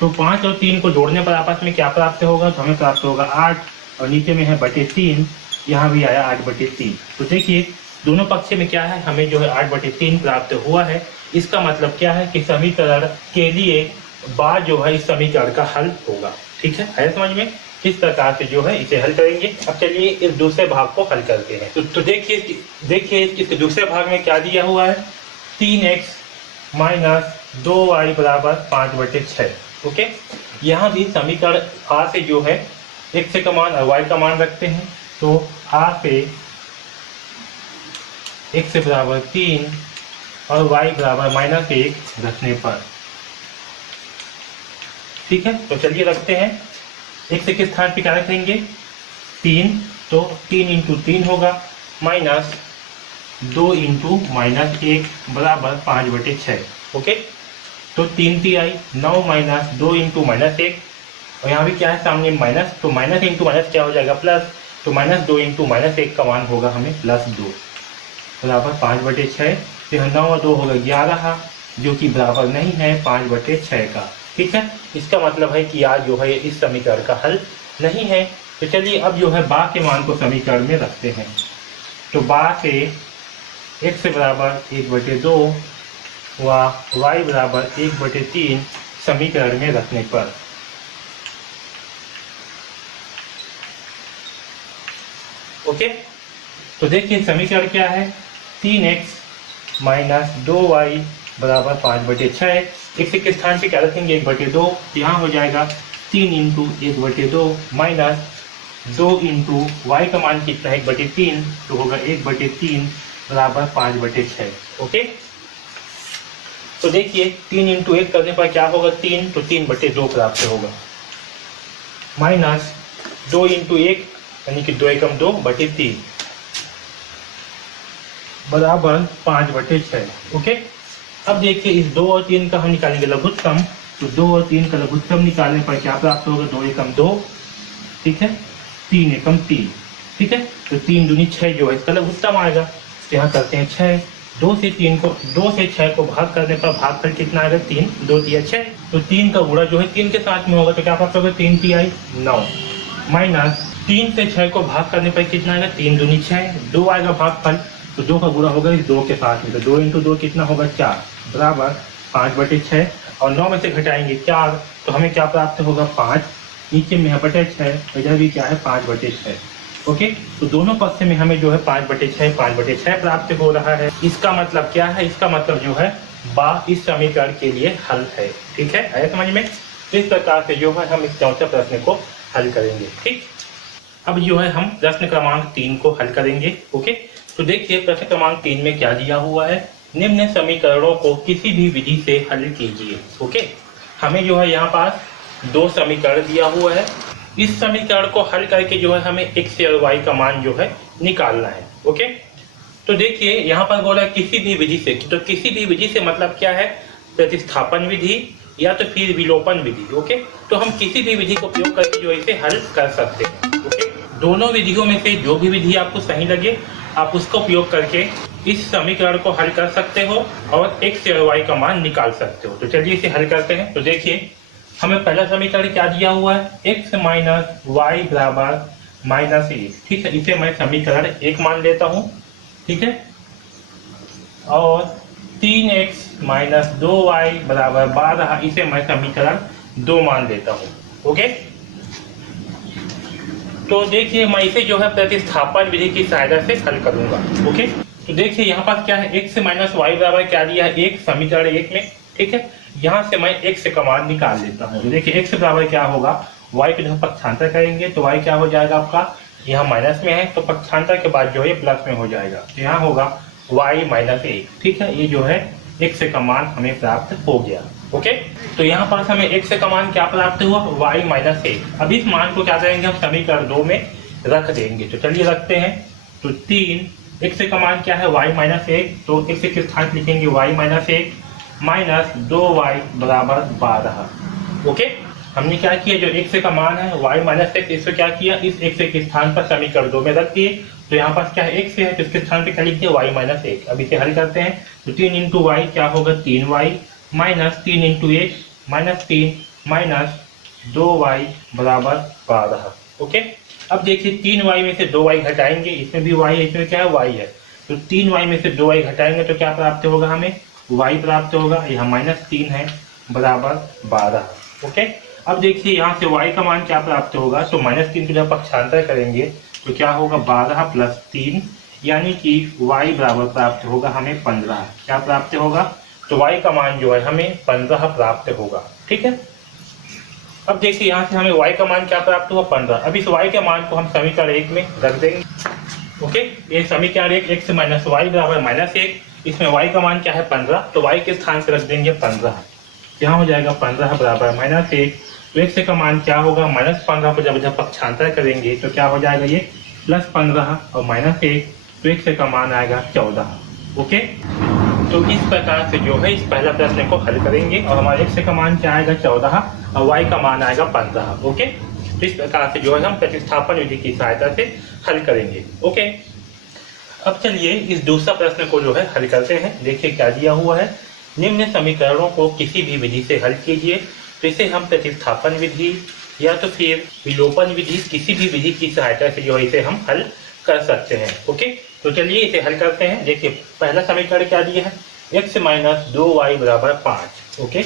तो 5 और 3 को जोड़ने पर आपस में क्या प्राप्त होगा, तो हमें प्राप्त होगा 8 और नीचे में है /3, यहाँ भी आया 8/3। तो देखिए दोनों पक्ष में क्या है, हमें जो है 8/3 प्राप्त हुआ है। इसका मतलब क्या है कि समीकरण के लिए बा जो है इस समीकरण का हल होगा, ठीक है समझ में। किस प्रकार से जो है इसे हल करेंगे। अब चलिए इस दूसरे भाग को हल करते हैं। तो देखिए इस दूसरे भाग में क्या दिया हुआ है, 3x - 2y बराबर 5/6, ओके। यहाँ भी समीकरण आ से जो है x का मान और y का मान रखते हैं। तो आ से x बराबर 3 और y बराबर -1 रखने पर, ठीक है। तो चलिए रखते हैं। x के स्थान पे क्या रखेंगे 3, तो 3 × 3 होगा माइनस 2 × -1 बराबर 5/6, ओके। तो 3 × 9 - 2 × -1 और यहाँ भी क्या है सामने माइनस, तो माइनस इंटू माइनस क्या हो जाएगा प्लस, तो -2 × -1 का मान होगा हमें +2 बराबर 5/6। तो यहाँ 9 और 2 होगा 11, जो कि बराबर नहीं है 5/6 का, ठीक है। इसका मतलब है कि आज जो है इस समीकरण का हल नहीं है। तो चलिए अब जो है बा के मान को समीकरण में रखते हैं। तो बा से x बराबर 1/2 व y बराबर 1/3 समीकरण में रखने पर, ओके। तो देखिए समीकरण क्या है, 3x - 2y बराबर 5/6। x के स्थान पे क्या रखेंगे 1/2, यहाँ हो जाएगा 3 × 1/2 माइनस 2 × y का मान कितना है 1/3, तो होगा 1/3 बराबर 5/6, ओके। तो देखिए 3 × 1 करने पर क्या होगा 3, तो 3/2 प्राप्त होगा माइनस 2 × 1 यानी कि 2 × 2/3 बराबर 5/6, ओके। अब देखिए इस 2 और 3 का हम निकालेंगे लघुत्तम। तो 2 और 3 का लघुत्तम निकालने पर क्या प्राप्त होगा 2 × 2, ठीक है, 3 × 3, ठीक है। तो 3 दूनी 6 जो है इसका लघुत्तम आएगा। तो यहाँ करते हैं 6, 2 से 6 को भाग करने पर भागफल कितना आएगा 3, 2 × 6, तो 3 का गुणा जो है 3 के साथ में होगा, तो क्या प्राप्त होगा 3 × 9 माइनस 3 से 6 को भाग करने पर कितना आएगा 3 दूनी 6, 2 आएगा भागफल, तो 2 का गुणा होगा इस 2 के साथ में, तो 2 × 2 कितना होगा 4 बराबर 5/6 और 9 में से घटाएंगे 4, तो हमें क्या प्राप्त होगा 5, नीचे में है /6, इधर भी क्या है 5/6, ओके। तो दोनों पक्ष में हमें जो है 5/6 प्राप्त हो रहा है। इसका मतलब क्या है, इसका मतलब जो है बा इस समीकरण के लिए हल है, ठीक है, आया समझ में। इस प्रकार से जो है हम इस चौथे प्रश्न को हल करेंगे, ठीक। अब जो है हम प्रश्न क्रमांक 3 को हल करेंगे, ओके। तो देखिए प्रश्न क्रमांक 3 में क्या दिया हुआ है, निम्न समीकरणों को किसी भी विधि से हल कीजिए, ओके। हमें जो है यहाँ पास 2 समीकरण दिया हुआ है, इस समीकरण को हल करके जो है हमें x और y का मान जो है निकालना है। ओके, तो देखिए यहाँ पर बोला किसी भी विधि से, तो किसी भी विधि से मतलब क्या है, प्रतिस्थापन विधि या तो फिर विलोपन विधि। ओके, तो हम किसी भी विधि को प्रयोग करके जो इसे हल कर सकते हैं। ओके, दोनों विधियों में से जो भी विधि आपको सही लगे आप उसका उपयोग करके इस समीकरण को हल कर सकते हो और x और y का मान निकाल सकते हो। तो चलिए इसे हल करते हैं। तो देखिए हमें पहला समीकरण क्या दिया हुआ है, x माइनस वाई बराबर माइनस 1। ठीक है, इसे मैं समीकरण 1 मान लेता हूँ। ठीक है, और 3x माइनस 2y बराबर 12, इसे मैं समीकरण 2 मान लेता हूँ। ओके, तो देखिए मैं इसे जो है प्रतिस्थापन विधि की सहायता से हल करूंगा। ओके, तो देखिए यहाँ पास क्या है, x माइनस वाई बराबर क्या दिया है, एक समीकरण 1 में। ठीक है, यहाँ से मैं x का मान निकाल लेता हूँ। तो देखिए x बराबर क्या होगा, y को जब पक्षांतर करेंगे तो y क्या हो जाएगा आपका, यहाँ माइनस में है तो पक्षांतर के बाद जो है प्लस में हो जाएगा, तो यहाँ होगा y माइनस 1। ठीक है, ये जो है x का मान हमें प्राप्त हो गया। ओके, तो यहाँ पर हमें x का मान क्या प्राप्त हुआ, y माइनस 1। अब इस मान को क्या करेंगे, हम समीकरण 2 में रख देंगे। तो चलिए रखते हैं। तो 3 x का मान क्या है, y माइनस 1, तो x के स्थान लिखेंगे y माइनस 1 माइनस 2y बराबर 12। ओके, हमने क्या किया, जो x का मान है y माइनस 1, इसको क्या किया, इस x के स्थान पर समीकरण 2 में रख दिए। तो यहाँ पास क्या है, x है तो इसके स्थान पे क्या लिख दिया, y माइनस 1। अब इसे हल करते हैं। तो 3 इंटू वाई क्या होगा, 3y minus 3 into 1 minus 3 minus 2y बराबर 12। ओके, अब देखिए 3y में से 2y घटाएंगे, इसमें भी y है, इसमें क्या है, y है। तो 3y में से 2y घटाएंगे तो क्या प्राप्त होगा, हमें y प्राप्त होगा, यहाँ माइनस 3 है बराबर 12। ओके, अब देखिए यहाँ से y का मान क्या प्राप्त होगा, तो माइनस 3 को जब पक्षांतर करेंगे तो क्या होगा, 12 प्लस 3, यानी कि y बराबर प्राप्त होगा हमें 15। क्या प्राप्त होगा, तो y का मान जो है हमें 15 प्राप्त होगा। ठीक है, अब देखिए यहाँ से हमें y का मान क्या प्राप्त हुआ, 15। अब इस y के मान को हम समीकरण 1 में रख देंगे। ओके, ये समीकरण 1 x माइनस वाई बराबर माइनस 1, इसमें y का मान क्या है, 15, तो y के स्थान से रख देंगे 15। यहाँ हो जाएगा 15 बराबर माइनस 1। तो x का मान क्या होगा, माइनस 15 पर जब पक्षांतर करेंगे तो क्या हो जाएगा, ये प्लस 15 और माइनस 1, तो x का मान आएगा 14। ओके, तो इस प्रकार से जो है इस पहला प्रश्न को हल करेंगे और हमारे x का मान क्या आएगा, 14 और y का मान आएगा 15। ओके, तो इस प्रकार से जो है हम प्रतिस्थापन विधि की सहायता से हल करेंगे। ओके, अब चलिए इस दूसरा प्रश्न को जो है हल करते हैं। देखिए क्या दिया हुआ है, निम्न समीकरणों को किसी भी विधि से हल कीजिए। तो इसे हम प्रतिस्थापन विधि या तो फिर विलोपन विधि, किसी भी विधि की सहायता से जो है इसे हम हल कर सकते हैं। ओके, तो चलिए इसे हल करते हैं। देखिए पहला समीकरण क्या दिया है, x माइनस 2y बराबर 5। ओके,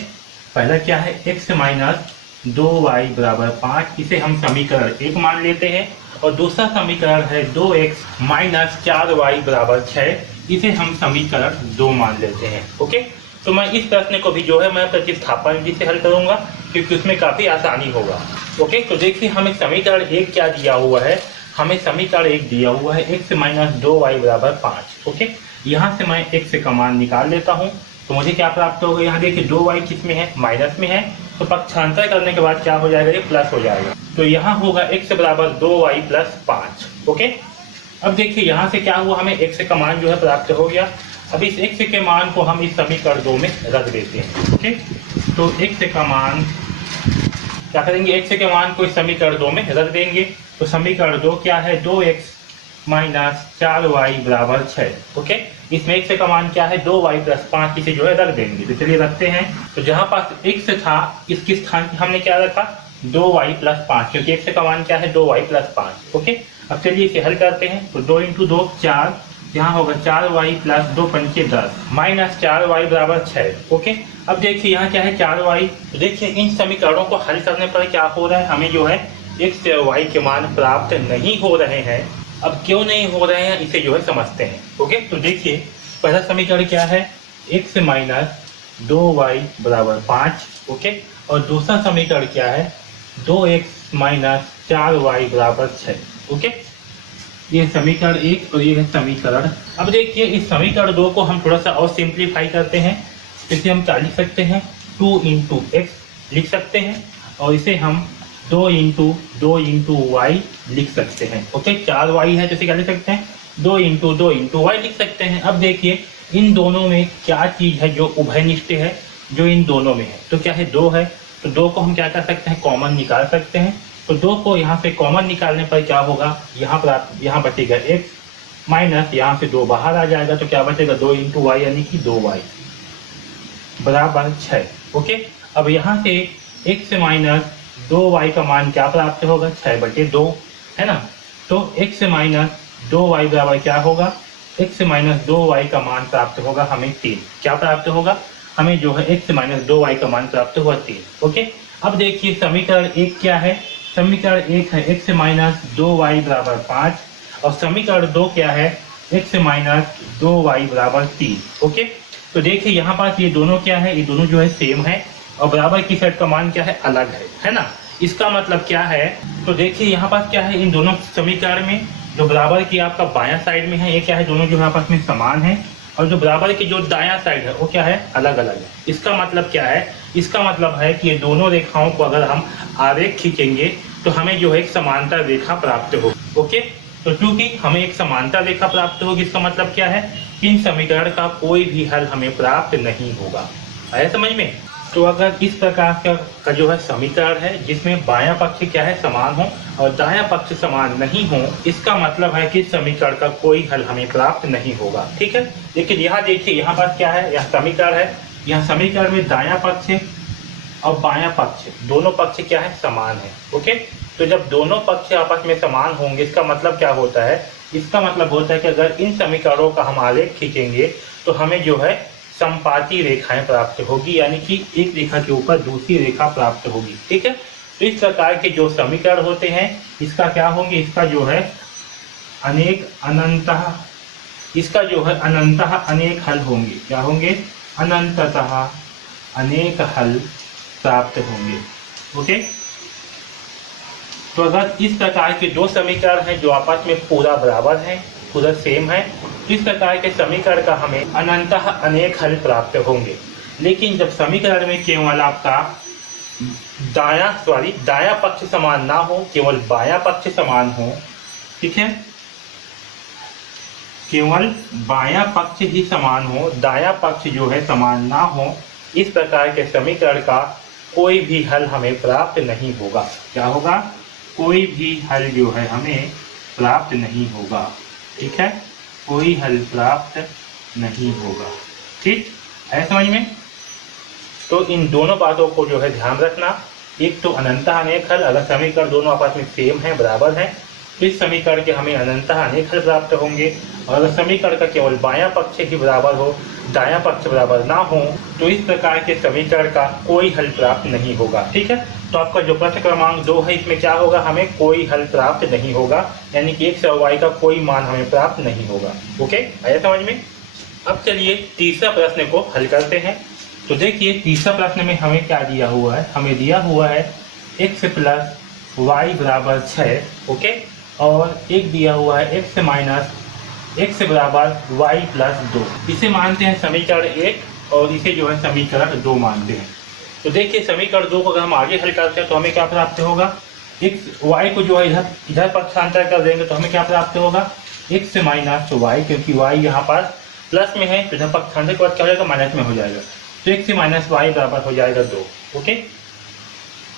पहला क्या है, x माइनस 2y बराबर 5, इसे हम समीकरण 1 मान लेते हैं। और दूसरा समीकरण है 2x माइनस 4y बराबर 6, इसे हम समीकरण 2 मान लेते हैं। ओके, तो मैं इस प्रश्न को भी जो है मैं प्रतिस्थापन विधि से हल करूंगा क्योंकि उसमें काफी आसानी होगा। ओके, तो देखिए हमें समीकरण 1 क्या दिया हुआ है, हमें समीकरण 1 दिया हुआ है x माइनस 2y बराबर 5। ओके, यहाँ से मैं x का मान निकाल लेता हूँ तो मुझे क्या प्राप्त होगा, यहाँ देखिए 2y किस में है, माइनस में है, तो पक्षांतर करने के बाद क्या हो जाएगा, ये प्लस हो जाएगा। तो यहाँ होगा x बराबर 2y प्लस 5। ओके, अब देखिए यहाँ से क्या हुआ, हमें x का मान जो है प्राप्त हो गया। अब इस x के मान को हम इस समीकरण 2 में रख देते हैं। ओके, तो x का मान क्या करेंगे, x के मान को इस समीकरण 2 में रख देंगे। तो समीकरण 2 क्या है, 2x माइनस 4y बराबर 6। ओके, इसमें x का मान क्या है, 2y प्लस 5, इसे जो है रख देंगे। तो चलिए रखते हैं। तो जहाँ पास x था इसके स्थान पर हमने क्या रखा, 2y प्लस 5, क्योंकि x का मान क्या है, 2y प्लस 5। ओके, अब चलिए इसे हल करते हैं। तो 2 इंटू 2 4, यहाँ होगा 4y प्लस 2 पंचे 10 माइनस 4y बराबर 6। ओके, अब देखिए यहाँ क्या है, 4y। तो देखिए इन समीकरणों को हल करने पर क्या हो रहा है, हमें जो है x और y के मान प्राप्त नहीं हो रहे हैं। अब क्यों नहीं हो रहे हैं इसे जो है समझते हैं। ओके, तो देखिए पहला समीकरण क्या है, x माइनस 2y बराबर 5। ओके, और दूसरा समीकरण क्या है, 2x माइनस 4y बराबर 6। ओके, ये समीकरण 1 और ये है समीकरण। अब देखिए इस समीकरण 2 को हम थोड़ा सा और सिंप्लीफाई करते हैं। इसे हम क्या लिख सकते हैं, 2 इंटू एक्स लिख सकते हैं और इसे हम 2 इंटू वाई लिख सकते हैं। ओके, 4y है तो इसे क्या लिख सकते हैं, 2 इंटू वाई लिख सकते हैं। अब देखिए इन दोनों में क्या चीज है जो उभयनिष्ठ है, जो इन दोनों में है, तो क्या है, 2 है। तो 2 को हम क्या कर सकते हैं, कॉमन निकाल सकते हैं। तो 2 को यहाँ से कॉमन निकालने पर क्या होगा, यहाँ बचेगा x माइनस यहाँ से 2 बाहर आ जाएगा, तो क्या बचेगा, 2 इंटू वाई यानी कि 2y बराबर 6। ओके, अब यहाँ से x माइनस 2y का मान क्या प्राप्त होगा, 6/2 है ना। तो x माइनस 2y बराबर क्या होगा, x माइनस 2y का मान प्राप्त होगा हमें 3। क्या प्राप्त होगा हमें, जो है x माइनस 2y का मान प्राप्त हुआ 3। ओके, अब देखिए समीकरण 1 क्या है, समीकरण 1 है x माइनस 2y बराबर 5 और समीकरण 2 क्या है, x माइनस 2y बराबर 3। ओके, तो देखिए यहाँ पास ये दोनों क्या है, ये दोनों जो है सेम है और बराबर की सेट का मान क्या है, अलग है ना। इसका मतलब क्या है, तो देखिए यहाँ पास क्या है, इन दोनों समीकरण में जो बराबर की आपका बायां साइड में है, ये क्या है, दोनों जो है आपस में समान है और जो बराबर की जो दायां साइड है वो क्या है, अलग अलग है। इसका मतलब क्या है, इसका मतलब है कि ये दोनों रेखाओं को अगर हम आरेख खींचेंगे तो हमें जो है एक समांतर रेखा प्राप्त होगी। ओके, तो चूंकि हमें एक समांतर रेखा प्राप्त होगी, इसका मतलब क्या है, इन समीकरण का कोई भी हल हमें प्राप्त नहीं होगा। आया समझ में। तो अगर इस प्रकार का जो है समीकरण है जिसमें बायां पक्ष क्या है, समान हो और दायां पक्ष समान नहीं हो, इसका मतलब है कि समीकरण का कोई हल हमें प्राप्त नहीं होगा। ठीक है, लेकिन यहाँ देखिए यहाँ पर क्या है, यह समीकरण है, यह समीकरण में दायां पक्ष और बायां पक्ष दोनों पक्ष क्या है, समान है। ओके, तो जब दोनों पक्ष आपस में समान होंगे, इसका मतलब क्या होता है, इसका मतलब होता है कि अगर इन समीकरणों का हम आलेख खींचेंगे तो हमें जो है समपाती रेखाएं प्राप्त होगी, यानी कि एक रेखा के ऊपर दूसरी रेखा प्राप्त होगी। ठीक है, तो इस प्रकार के जो समीकरण होते हैं इसका क्या होंगे, इसका जो है इसका जो है अनंतः अनेक हल होंगे। क्या होंगे, अनंततः अनेक हल प्राप्त होंगे। ओके, तो अगर इस प्रकार के दो समीकरण हैं जो आपस में पूरा बराबर हैं, पूरा सेम है, इस प्रकार के समीकरण का हमें अनंतः अनेक हल प्राप्त होंगे। लेकिन जब समीकरण में केवल आपका दायां पक्ष समान ना हो, केवल बायां पक्ष समान हो, ठीक है, केवल बायां पक्ष ही समान हो, दायां पक्ष जो है समान ना हो, इस प्रकार के समीकरण का कोई भी हल हमें प्राप्त नहीं होगा। क्या होगा, कोई भी हल जो है हमें प्राप्त नहीं होगा। ठीक है, कोई हल प्राप्त नहीं होगा। ठीक है, समझ में। तो इन दोनों बातों को जो है ध्यान रखना। एक तो अनंतः अनेक हल, अगर समीकरण दोनों आपस में सेम है, बराबर है, तो इस समीकरण के हमें अनंतः अनेक हल प्राप्त होंगे। और अगर समीकरण का केवल बायां पक्ष ही बराबर हो, दायां पक्ष बराबर ना हो, तो इस प्रकार के समीकरण का कोई हल प्राप्त नहीं होगा। ठीक है, तो आपका जो प्रश्न क्रमांक 2 है, इसमें क्या होगा, हमें कोई हल प्राप्त नहीं होगा, यानी कि x और y का कोई मान हमें प्राप्त नहीं होगा। ओके, आया समझ में। अब चलिए तीसरा प्रश्न को हल करते हैं। तो देखिए तीसरा प्रश्न में हमें क्या दिया हुआ है, हमें दिया हुआ है x प्लस वाई बराबर 6। ओके, और एक दिया हुआ है x माइनस x बराबर वाई प्लस 2। इसे मानते हैं समीकरण 1 और इसे जो है समीकरण 2 मानते हैं। तो देखिए समीकरण 2 को अगर हम आगे हल करते हैं तो हमें क्या प्राप्त होगा, x y को जो है इधर पक्षांतर कर देंगे तो हमें क्या प्राप्त होगा, x माइनस वाई, क्योंकि y यहाँ पर प्लस में है तो इधर पक्षांतर के बाद क्या हो जाएगा, माइनस में हो जाएगा, तो x माइनस वाई बराबर हो जाएगा 2। ओके,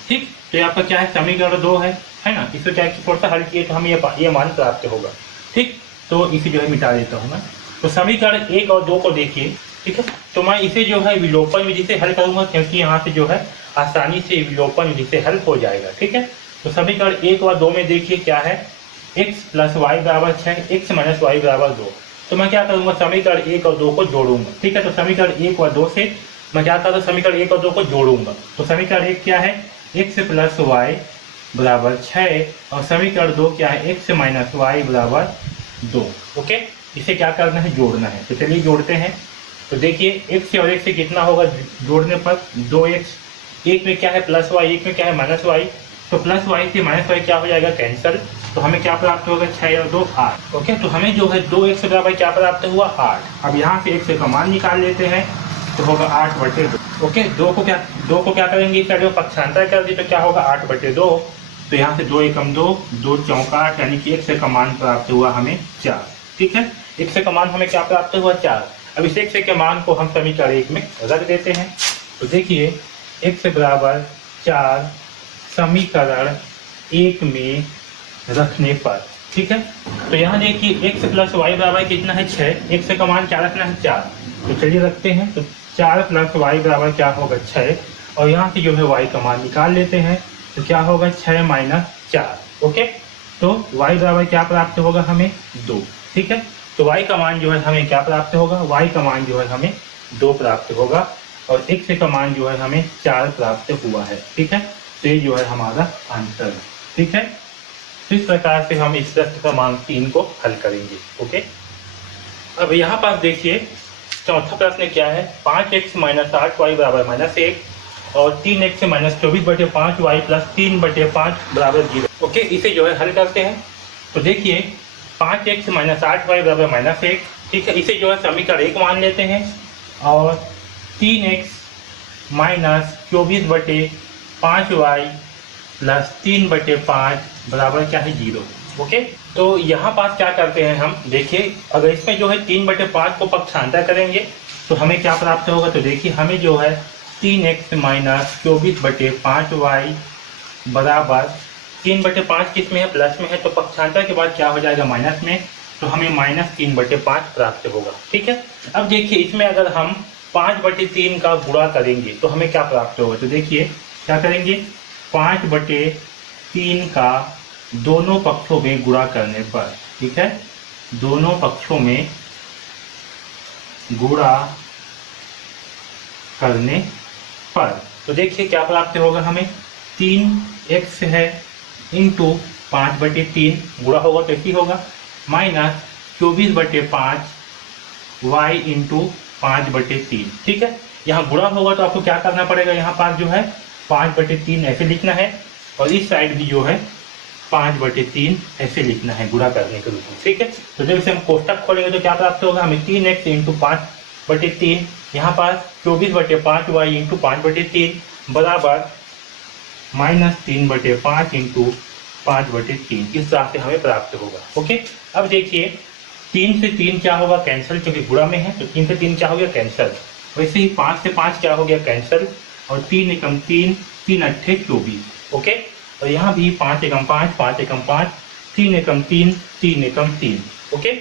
ठीक, तो यहाँ पर क्या है, समीकरण 2 है ना, इसको क्या थोड़ा सा हल किए तो हमें ये मान प्राप्त होगा। ठीक, तो इसे जो है मिटा देता हूँ मैं। तो समीकरण 1 और 2 को देखिए। ठीक है, तो मैं इसे जो है विलोपन विधि से हल करूंगा, क्योंकि यहाँ से जो है आसानी से विलोपन विधि से हल हो जाएगा। ठीक है, तो समीकरण 1 और 2 में देखिए क्या है, x प्लस वाई बराबर 6, x माइनस वाई बराबर 2। तो मैं क्या करूंगा, समीकरण 1 और 2 को जोड़ूंगा। ठीक है, तो समीकरण 1 और 2 से मैं क्या करूँ, समीकरण 1 और 2 को जोड़ूंगा। तो समीकरण 1 क्या है, x प्लस वाई बराबर 6 और समीकरण 2 क्या है, x माइनस वाई बराबर 2। ओके, इसे क्या करना है, जोड़ना है। तो चलिए जोड़ते हैं। तो देखिए x और x से कितना होगा जोड़ने पर, 2x, एक में क्या है प्लस वाई, एक में क्या है माइनस वाई, तो प्लस वाई से माइनस वाई क्या हो जाएगा, कैंसिल। तो हमें क्या प्राप्त होगा, 6 और 2 8। ओके, तो हमें जो है 2x बराबर क्या प्राप्त हुआ, 8। अब यहाँ से x का मान निकाल लेते हैं तो होगा 8/2। ओके, 2 को क्या करेंगे, इसका जो पक्षांतर कर दी तो क्या होगा, 8/2। तो यहाँ से 2 एकम 2, 2 चौका 8, यानी कि x का मान प्राप्त हुआ हमें 4। ठीक है, x का मान हमें क्या प्राप्त हुआ 4। अब इस x के मान को हम समीकरण 1 में रख देते हैं। तो देखिए x बराबर 4 समीकरण 1 में रखने पर, ठीक है, तो यहाँ देखिए x प्लस वाई बराबर कितना है 6, x का मान क्या रखना है 4। तो चलिए रखते हैं। तो 4 प्लस वाई बराबर क्या होगा 6, और यहाँ से जो है y का मान निकाल लेते हैं। तो क्या होगा 6 माइनस 4। ओके, तो y बराबर क्या प्राप्त होगा हमें 2। ठीक है, तो y का मान जो है हमें क्या प्राप्त होगा, y का मान जो है हमें 2 प्राप्त होगा, और x का मान जो है हमें 4 प्राप्त हुआ है। ठीक है, तो ये जो है हमारा आंसर है। ठीक है, तो इस प्रकार से हम इस प्रश्न क्रमांक 3 को हल करेंगे। ओके, अब यहाँ पर देखिए चौथा प्रश्न क्या है, 5x माइनस 8y बराबर -1 और 3x माइनस 24/5y प्लस 3/5 बराबर 0। ओके, इसे जो है हल करते हैं। तो देखिए 5x माइनस 8y बराबर -1, ठीक है, इसे जो है समीकरण 1 मान लेते हैं, और 3x माइनस 24/5y प्लस 3/5 बराबर क्या है 0। ओके, तो यहाँ पास क्या करते हैं हम, देखिए अगर इसमें जो है 3/5 को पक्षांतर करेंगे तो हमें क्या प्राप्त होगा। तो देखिए हमें जो है 3x माइनस 24/5y बराबर 3/5 किस में है, प्लस में है, तो पक्षांतर के बाद क्या हो जाएगा माइनस में, तो हमें -3/5 प्राप्त होगा। ठीक है, अब देखिए इसमें अगर हम 5/3 का गुणा करेंगे तो हमें क्या प्राप्त होगा। तो देखिए क्या करेंगे, 5/3 का दोनों पक्षों में गुणा करने पर, ठीक है, दोनों पक्षों में गुणा करने पर, तो देखिए क्या प्राप्त होगा हमें, 3x है इंटू 5/3 गुणा होगा तो ऐसी होगा, माइनस 24/5y इंटू 5/3। ठीक है, यहाँ गुणा होगा तो आपको क्या करना पड़ेगा, यहाँ पास जो है 5/3 ऐसे लिखना है, और इस साइड भी जो है 5/3 ऐसे लिखना है गुणा करने के रूप में। ठीक है, तो जब इसे हम कोष्टक खोलेंगे तो क्या प्राप्त होगा हमें, 3x इंटू 5/3, यहाँ पास 24/5y इंटू 5/3 बराबर -3/5 इंटू 5/3, इस तरह से हमें प्राप्त होगा। ओके, अब देखिए 3 से 3 क्या होगा कैंसिल, क्योंकि गुणा में है, तो 3 से 3 क्या हो गया कैंसिल। वैसे ही 5 से 5 क्या हो गया कैंसिल, और 3 एकम 3, 3 अट्ठे 24। ओके, और यहाँ भी 5 एकम 5, 5 एकम 5, 3 एकम 3, 3 एकम 3। ओके,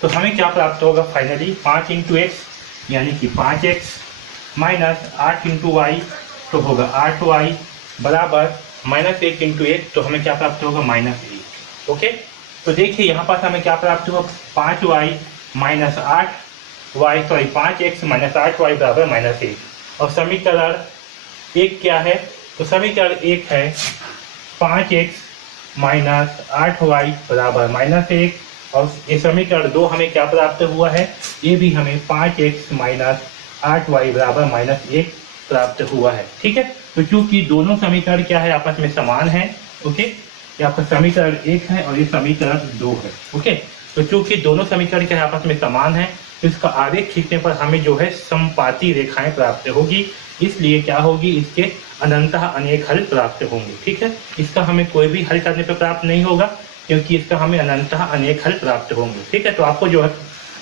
तो हमें क्या प्राप्त होगा फाइनली, 5 इंटू एक्स यानी कि 5x माइनस 8 इंटू वाई तो होगा 8y बराबर -1 इंटू 1, तो हमें क्या प्राप्त होगा -1। ओके, तो देखिए यहाँ पास हमें क्या प्राप्त हुआ, 5y minus 8y, sorry 5x minus 8y बराबर -1, और समीकरण 1 क्या है, तो समीकरण 1 है 5x माइनस 8y बराबर -1, और ये समीकरण 2 हमें क्या प्राप्त हुआ है, ये भी हमें 5x माइनस 8y बराबर -1 प्राप्त हुआ है। ठीक है, तो चूंकि दोनों समीकरण क्या है आपस में समान है, ओके, ये आपका समीकरण 1 है और ये समीकरण 2 है। ओके, तो चूंकि दोनों समीकरण क्या है आपस में समान है, तो इसका आरेख खींचने पर हमें जो है समपाती रेखाएं प्राप्त होगी, इसलिए क्या होगी, इसके अनंतः अनेक हल प्राप्त होंगे। ठीक है, इसका हमें कोई भी हल करने पर प्राप्त नहीं होगा, क्योंकि इसका हमें अनंतः अनेक हल प्राप्त होंगे। ठीक है, तो आपको जो है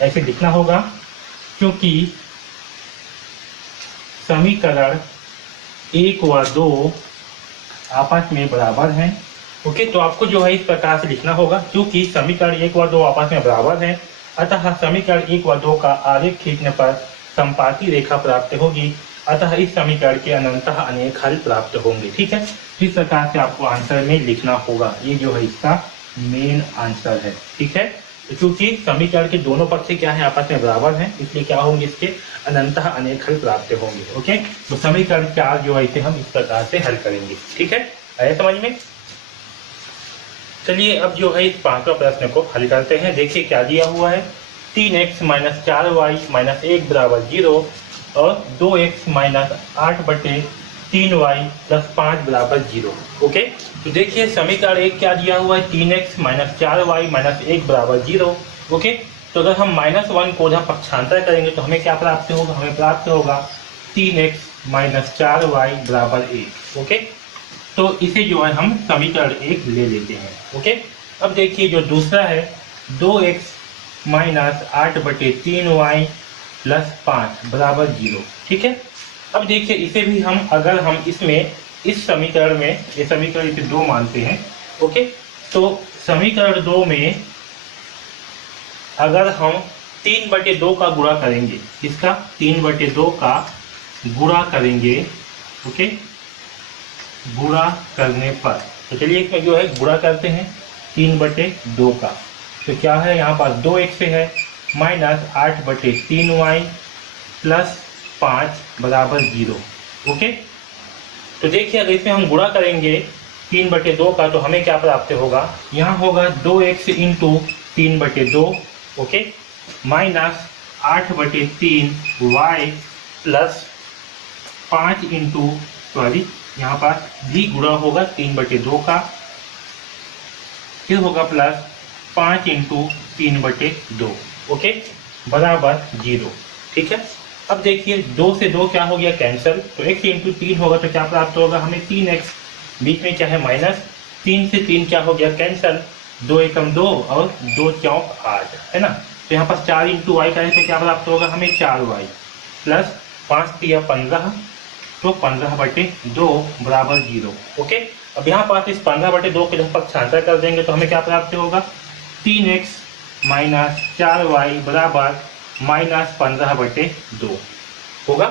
ऐसे लिखना होगा, क्योंकि समीकरण 1 व 2 आपस में बराबर हैं। ओके, तो आपको जो है इस प्रकार से लिखना होगा, क्योंकि समीकरण 1 व 2 आपस में बराबर हैं, अतः समीकरण 1 व 2 का आरेख खींचने पर समपाती रेखा प्राप्त होगी, अतः इस समीकरण के अनंतः अनेक हल प्राप्त होंगे। ठीक है, इस प्रकार से आपको आंसर में लिखना होगा, ये जो है इसका मेन आंसर है। ठीक है, तो चूंकि समीकरण के दोनों पक्ष क्या है आपस में बराबर हैं, इसलिए क्या होंगे, इसके अनंतः अनेक हल प्राप्त होंगे। ओके, तो समीकरण 4 जो है इसे हम इस प्रकार से हल करेंगे। ठीक है, आया समझ में। चलिए अब जो है इस 5वां प्रश्न को हल करते हैं। देखिए क्या दिया हुआ है, 3x माइनस 4y माइनस 1 बराबर 0 और 2x माइनस 8/3y प्लस 5 बराबर 0। ओके, तो देखिए समीकरण 1 क्या दिया हुआ है, 3x माइनस 4y माइनस 1 बराबर 0। ओके, तो अगर हम -1 को उधर पक्षांतर करेंगे तो हमें क्या प्राप्त होगा, हमें प्राप्त होगा 3x माइनस 4y बराबर 1। ओके, तो इसे जो है हम समीकरण 1 ले लेते हैं। ओके, अब देखिए जो दूसरा है 2x माइनस 8/3y प्लस 5 बराबर 0। ठीक है, अब देखिए इसे भी हम अगर हम इसमें इस समीकरण में ये समीकरण इसे 2 मानते हैं। ओके, तो समीकरण 2 में अगर हम 3/2 का गुणा करेंगे, इसका 3/2 का गुणा करेंगे। ओके, गुणा करने पर तो चलिए इसमें जो है गुणा करते हैं 3/2 का। तो क्या है यहाँ पास 2x है माइनस 8/3y प्लस 5 बराबर 0। ओके, तो देखिए अगर इसमें हम गुणा करेंगे 3/2 का तो हमें क्या प्राप्त होगा, यहाँ होगा 2x into 3/2। Okay, minus 8/3y plus 5 into यहाँ पर भी गुणा होगा 3/2 का, फिर होगा प्लस 5 इंटू 3/2। ओके, बराबर 0। ठीक है, अब देखिए 2 से 2 क्या हो गया कैंसिल, तो x इंटू 3 होगा तो क्या प्राप्त होगा हमें 3x, बीच में क्या है माइनस, 3 से 3 क्या हो गया कैंसिल, 2 एकम 2 और 2 चौक 8 है ना। तो यहाँ पर 4 इंटू वाई करें तो क्या प्राप्त होगा हमें 4y प्लस 5 3 15, तो 15/2 बराबर 0। ओके, अब यहाँ पास इस 15/2 के जब पक्षांतर कर देंगे तो हमें क्या प्राप्त होगा 3x माइनस 4y बराबर माइनस 15/2 होगा।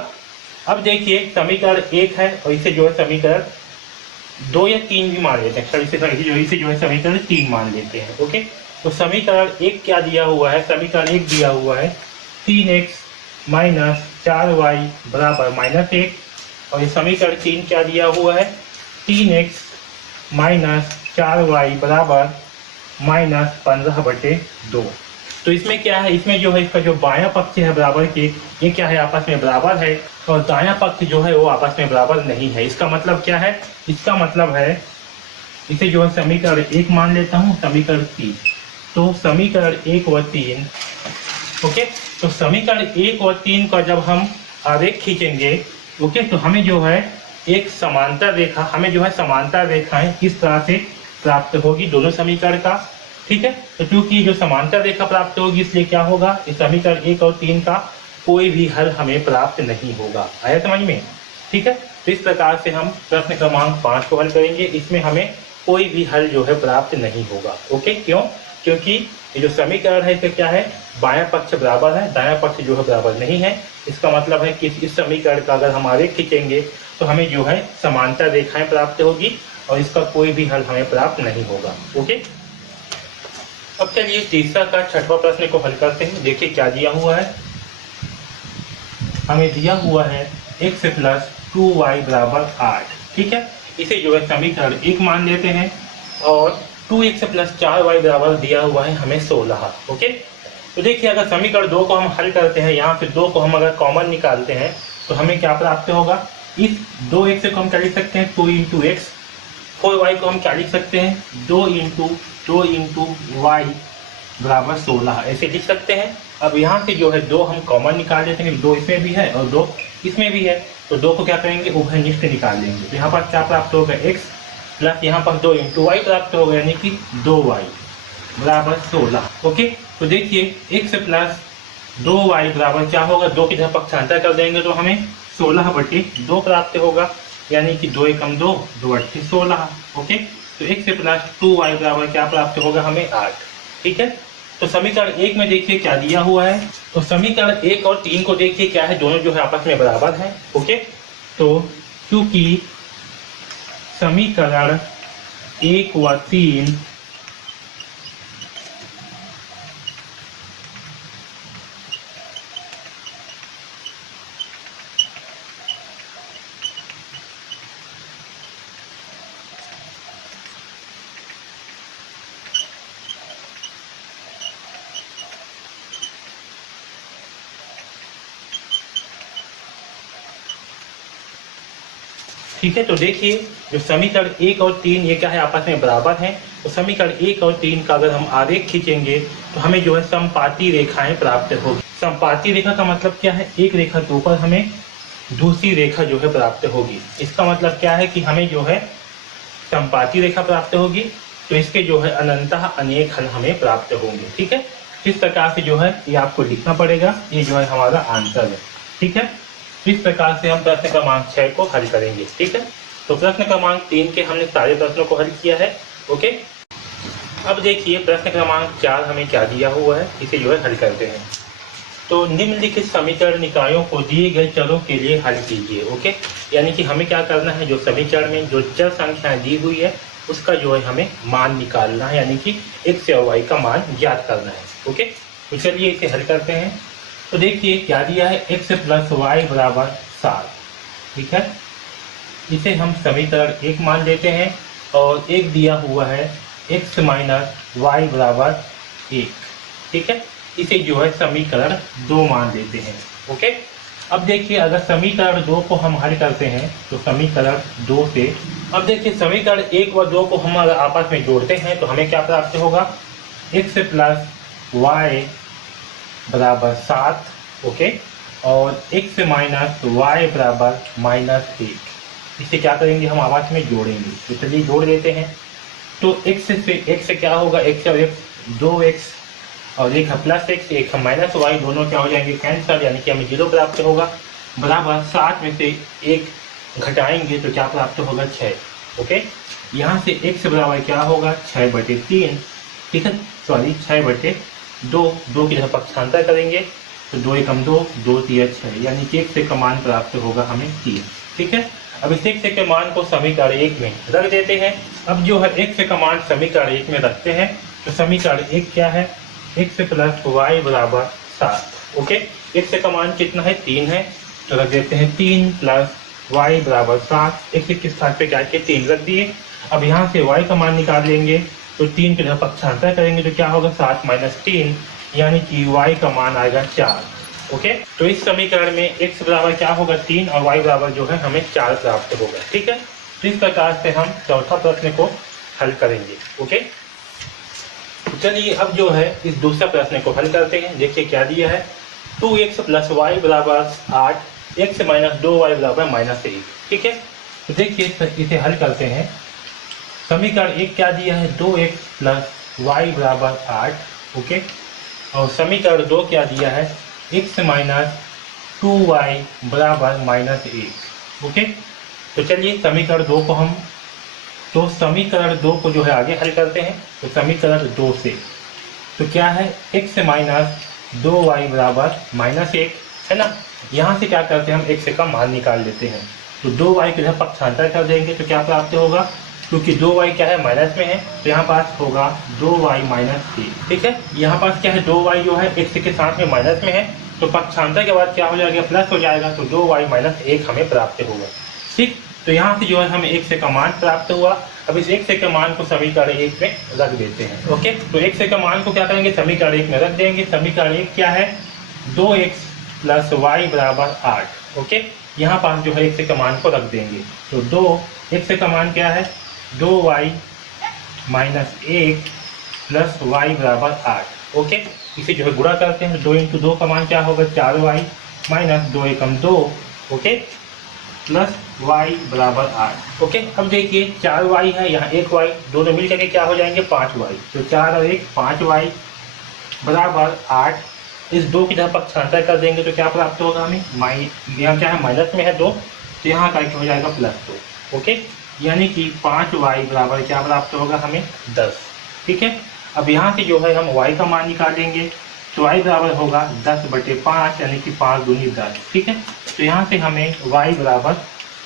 अब देखिए समीकरण 1 है और इसे जो है समीकरण 2 या 3 भी मान लेते हैं, इसे जो है समीकरण 3 मान लेते हैं। ओके, तो समीकरण 1 क्या दिया हुआ है, समीकरण 1 दिया हुआ है 3x माइनस 4y बराबर -1, और ये समीकरण 3 क्या दिया हुआ है 3x माइनस 4y बराबर माइनस 15/2। तो इसमें क्या है, इसमें जो है इसका जो बायां पक्ष है बराबर के, ये क्या है आपस में बराबर है, और दायां पक्ष जो है वो आपस में बराबर नहीं है। इसका मतलब क्या है, इसका मतलब है इसे जो है समीकरण 1 मान लेता हूँ, समीकरण 3। तो समीकरण 1 व 3, ओके, तो समीकरण 1 और 3 का जब हम आरेख खींचेंगे, ओके, तो हमें जो है एक समांतर रेखा, हमें जो है समांतर रेखाएं इस तरह से प्राप्त होगी दोनों समीकरण का। ठीक है, तो क्योंकि जो समांतर रेखा प्राप्त होगी इसलिए क्या होगा, इस समीकरण 1 और 3 का कोई भी हल हमें प्राप्त नहीं होगा। आया समझ में? ठीक है, तो इस प्रकार से हम प्रश्न क्रमांक 5 को हल करेंगे, इसमें हमें कोई भी हल जो है प्राप्त नहीं होगा। ओके, क्यों? क्योंकि ये जो समीकरण है इसका क्या है, बायां पक्ष बराबर है, दायां पक्ष जो है बराबर नहीं है। इसका मतलब है कि इस समीकरण का अगर हम आरेख खींचेंगे तो हमें जो है समांतर रेखाएं प्राप्त होगी और इसका कोई भी हल हमें प्राप्त नहीं होगा। ओके, अब चलिए तीसरा का छठवां प्रश्न को हल करते हैं। देखिए क्या दिया हुआ है, हमें दिया हुआ है x प्लस 2y बराबर 8। ठीक है, इसे जो है समीकरण 1 मान लेते हैं, और 2x प्लस 4y बराबर दिया हुआ है हमें 16। ओके, तो देखिए अगर समीकरण 2 को हम हल करते हैं, यहाँ पे 2 को हम अगर कॉमन निकालते हैं तो हमें क्या प्राप्त होगा, इस 2x को हम क्या लिख सकते हैं 2 इंटू एक्स, 4y को हम क्या लिख सकते हैं 2 इंटू वाई बराबर 16, ऐसे लिख सकते हैं। अब यहाँ से जो है 2 हम कॉमन निकाल लेते हैं, 2 इसमें भी है और 2 इसमें भी है, तो 2 को क्या करेंगे उभयनिष्ठ निकाल लेंगे। तो यहाँ पर क्या प्राप्त होगा x प्लस यहाँ पर 2 इंटू वाई प्राप्त होगा, यानी कि 2y बराबर 16। ओके, तो देखिए x प्लस 2y बराबर क्या होगा, 2 की जगह पक्षांतर कर देंगे तो हमें 16/2 प्राप्त होगा, यानी कि 2 एकम 2, 2 अट्ठे 16। ओके, तो x प्लस 2y बराबर क्या प्राप्त होगा हमें 8। ठीक है, तो समीकरण 1 में देखिए क्या दिया हुआ है, तो समीकरण 1 और 3 को देखिए क्या है, दोनों जो है आपस में बराबर है। ओके, तो क्योंकि समीकरण 1 व 3 ठीक है, तो देखिए जो समीकरण 1 और 3 ये क्या है आपस में बराबर हैं, तो समीकरण 1 और 3 का अगर हम आरेख खींचेंगे तो हमें जो है समपाती रेखाएं प्राप्त होगी। समपाती रेखा का मतलब क्या है, एक रेखा के ऊपर हमें दूसरी रेखा जो है प्राप्त होगी। इसका मतलब क्या है कि हमें जो है संपाती रेखा प्राप्त होगी तो इसके जो है अनंतः अनेक हल हमें प्राप्त होंगे। ठीक है, इस प्रकार से जो है ये आपको लिखना पड़ेगा, ये जो है हमारा आंसर है। ठीक है, इस प्रकार से हम प्रश्न क्रमांक 6 को हल करेंगे। ठीक है, तो प्रश्न क्रमांक 3 के हमने सारे प्रश्नों को हल किया है। ओके, अब देखिए प्रश्न क्रमांक 4 हमें क्या दिया हुआ है, इसे जो है हल करते हैं। तो निम्नलिखित समीकरण निकायों को दिए गए चरों के लिए हल कीजिए। ओके, यानी कि हमें क्या करना है, जो समीकरण में जो चर संख्याएं दी हुई है उसका जो है हमें मान निकालना है, यानी कि x और y का मान ज्ञात करना है। ओके, तो चलिए इसे हल करते हैं। तो देखिए क्या दिया है, x + y = 7। ठीक है, इसे हम समीकरण 1 मान लेते हैं और एक दिया हुआ है x - y = 1। ठीक है, इसे जो है समीकरण 2 मान लेते हैं। ओके, अब देखिए अगर समीकरण 2 को हम हल करते हैं तो समीकरण 2 से, अब देखिए समीकरण 1 व 2 को हम अगर आपस में जोड़ते हैं तो हमें क्या प्राप्त होगा, x + y = 7। ओके, और x - y = -1। इसे क्या करेंगे, हम आपस में जोड़ेंगे। तो चलिए जोड़ देते हैं। तो x से क्या होगा, x और x 2x और एक प्लस x एक माइनस y, दोनों क्या हो जाएंगे, कैंसिल, यानी कि हमें 0 प्राप्त होगा। बराबर 7 में से 1 घटाएंगे तो क्या प्राप्त होगा, 6। ओके, यहाँ से x बराबर क्या होगा, 6/3। ठीक है, सॉरी 6/2, 2 की जगह पक्षांतर करेंगे तो 2 एकम 2, 2 तिया 6, यानी कि x का मान प्राप्त होगा हमें 3। ठीक है, अब इस x के मान को समीकरण 1 में रख देते हैं। अब जो है x का मान समीकरण 1 में रखते हैं तो समीकरण 1 क्या है, x + y = 7। ओके, x का मान कितना है, 3 है, तो रख देते हैं 3 + y = 7। x के स्थान पे क्या किया, 3 रख दिए। अब यहाँ से y का मान निकाल लेंगे तो 3 के जगह पक्षांतर करेंगे तो क्या होगा, 7 - 3, यानी कि y का मान आएगा 4। ओके, तो इस समीकरण में x बराबर क्या होगा, 3 और y बराबर जो है हमें 4 प्राप्त होगा। ठीक है, तो इस प्रकार से हम चौथा प्रश्न को हल करेंगे। ओके, चलिए अब जो है इस दूसरा प्रश्न को हल करते हैं। देखिए क्या दिया है, 2x + y = 8, x - 2y = -1। ठीक है, तो देखिए इसे हल करते हैं। समीकरण 1 क्या दिया है, 2x + y = 8। ओके, और समीकरण 2 क्या दिया है, x - 2y = -1। ओके, तो चलिए समीकरण 2 को हम, तो समीकरण 2 को जो है आगे हल करते हैं। तो समीकरण 2 से तो क्या है, x - 2y = -1 है ना। यहाँ से क्या करते हैं, हम x का मान निकाल लेते हैं। तो 2y के इधर पक्षांतर कर देंगे तो क्या प्राप्त होगा, क्योंकि 2y क्या है, माइनस में है, तो यहाँ पास होगा 2y - 1। ठीक है, यहाँ पास क्या है, 2y जो है x के साथ में माइनस में है, तो पक्षांतर के बाद क्या हो जाएगा, प्लस हो जाएगा, तो 2y - 1 हमें प्राप्त होगा। ठीक, तो यहाँ से जो है हमें x का मान प्राप्त हुआ। अब इस x के मान को समीकरण 1 में रख देते हैं। ओके, तो x का मान को क्या करेंगे, समीकरण 1 में रख देंगे। समीकरण 1 क्या है, 2x + y = 8। ओके, यहाँ पास जो है x के मान को रख देंगे। तो 2x का मान क्या है, 2y - 1 + y = 8। ओके, इसे जो है गुणा करते हैं। 2 × 2 का मान क्या होगा, 4y - 2 एकम 2। Okay, plus y = 8। ओके, अब देखिए 4y है, यहाँ 1y, दोनों मिल करके क्या हो जाएंगे, 5y। तो 4 और 1 5y = 8। इस 2 की जगह पक्षांतर कर देंगे तो क्या प्राप्त होगा हमें, यहाँ क्या है, माइनस में है 2, तो यहाँ का हो जाएगा +2। ओके, यानी कि 5y = क्या प्राप्त होगा हमें, 10। ठीक है, अब यहाँ से जो है हम y का मान निकालेंगे तो y बराबर होगा 10/5, यानी कि 5 दूनी 10। ठीक है, तो यहाँ से हमें y =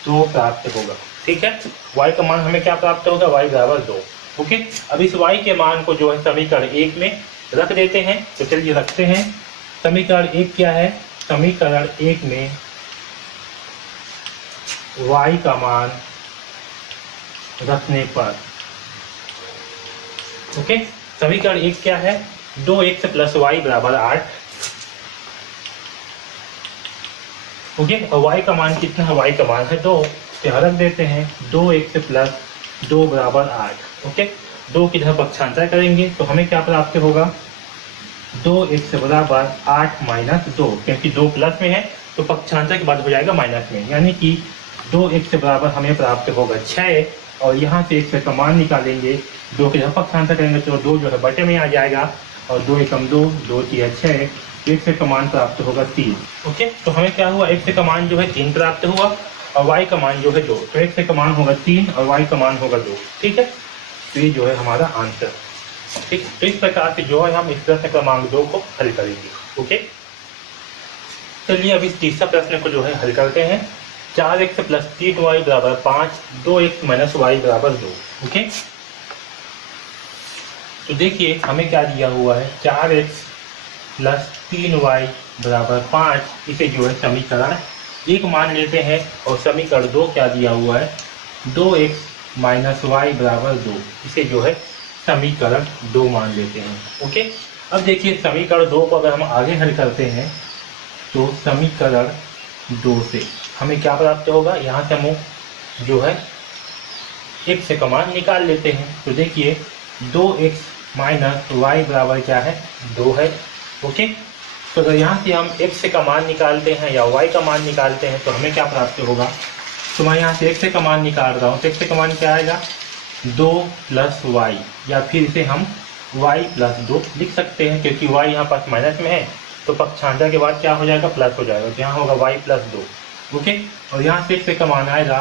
2 प्राप्त होगा। ठीक है, y का मान हमें क्या प्राप्त होगा, y = 2। ओके, अब इस y के मान को जो है समीकरण 1 में रख देते हैं। तो चलिए रखते हैं। समीकरण 1 क्या है, समीकरण 1 में y का मान रखने पर, ओके, समीकरण 1 क्या है, 2x + y = 8। ओके, और y का मान कितना है, y का मान है 2, यहाँ रख देते हैं। 2x + 2 = 8। ओके, 2 की जगह पक्षांतर करेंगे तो हमें क्या प्राप्त होगा, 2x = 8 - 2, क्योंकि 2 प्लस में है तो पक्षांतर के बाद हो जाएगा माइनस में, यानी कि 2x बराबर हमें प्राप्त होगा 6, और यहाँ से एक से कमान निकालेंगे, 2 के झपक छांता करेंगे तो 2 जो है बटे में आ जाएगा, और 2 एकम 2, 2 तिया 6, एक से कमान प्राप्त होगा 3। ओके, तो हमें क्या हुआ, एक से कमान जो है 3 प्राप्त हुआ और y का मान जो है 2, तो एक से कमान होगा 3 और y का मान होगा 2। ठीक है, तो ये जो है हमारा आंसर। ठीक, तो इस प्रकार से जो है हम इस प्रश्न क्रमांक 2 को हल करेंगे। ओके, चलिए अब इस तीसरा प्रश्न को जो है हल करते हैं। 4x + 3y = 5, 2x - y = 2। Okay, तो देखिए हमें क्या दिया हुआ है, 4x + 3y = 5, इसे जो है समीकरण 1 मान लेते हैं, और समीकरण 2 क्या दिया हुआ है, 2x - y = 2, इसे जो है समीकरण 2 मान लेते हैं। ओके, अब देखिए समीकरण 2 को अगर हम आगे हल करते हैं तो समीकरण 2 से हमें क्या प्राप्त होगा, यहाँ से हम जो है एक से कमान निकाल लेते हैं। तो देखिए 2x - y बराबर क्या है, 2 है। ओके, तो अगर यहाँ से हम x से का मान निकालते हैं या y का मान निकालते हैं तो हमें क्या प्राप्त होगा, तो मैं यहाँ से x से का मान निकाल रहा हूँ, तो x से का मान क्या आएगा, 2 + y, या फिर इसे हम y + 2 लिख सकते हैं, क्योंकि y यहाँ पास माइनस में है तो पक्षांतर के बाद क्या हो जाएगा, प्लस हो जाएगा, तो यहाँ होगा y + 2। ओके, और यहाँ से x से का मान आएगा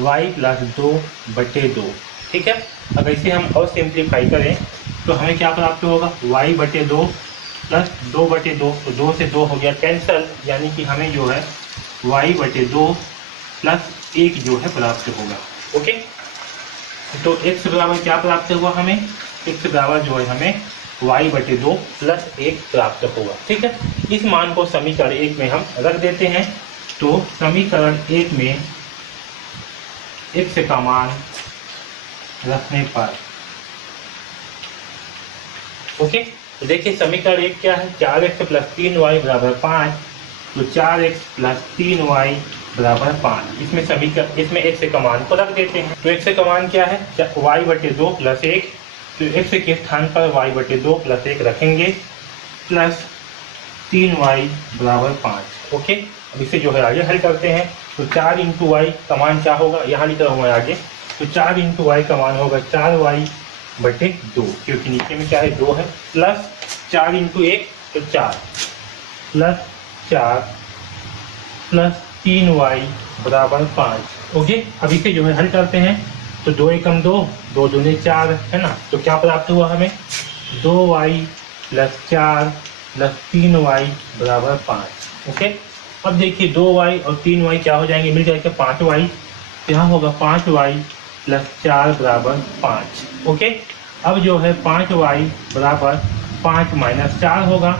y + 2/2। ठीक है, अगर इसे हम और सिंप्लीफाई करें तो हमें क्या प्राप्त होगा, y/2 + 2/2, तो 2 से 2 हो गया कैंसल, यानी कि हमें जो है y/2 + 1 जो है प्राप्त होगा। ओके, तो x बराबर क्या प्राप्त हुआ हमें, x बराबर जो है हमें y/2 + 1 प्राप्त होगा। ठीक है, इस मान को समीकरण 1 में हम रख देते हैं, तो समीकरण 1 में x का मान रखने पर, ओके, तो देखिए समीकरण 1 क्या है, 4x + 3y = 5, तो 4x + 3y = 5, इसमें समीकरण, इसमें x का मान को रख देते हैं। तो x का मान क्या है, y/2 + 1, तो x के स्थान पर y/2 + 1 रखेंगे, प्लस 3y = 5। ओके, अब इसे जो है आगे हल करते हैं, तो 4 × y का मान क्या होगा, यहाँ लिख रहा हूँ मैं आगे, तो 4 × y का मान होगा 4y/2, क्योंकि नीचे में क्या है, 2 है, प्लस 4 × 1 तो 4, प्लस 4 प्लस 3y = 5। ओके, अब इसे जो है हल करते हैं, तो 2 एकम 2, 2 दूनी 4 है ना, तो क्या प्राप्त हुआ हमें, 2y + 4 + 3y = 5। ओके, अब देखिए 2y और 3y क्या हो जाएंगे, मिल जाएंगे 5y, तो यहाँ होगा 5y + 4 = 5। ओके, अब जो है 5y = 5 - 4 होगा,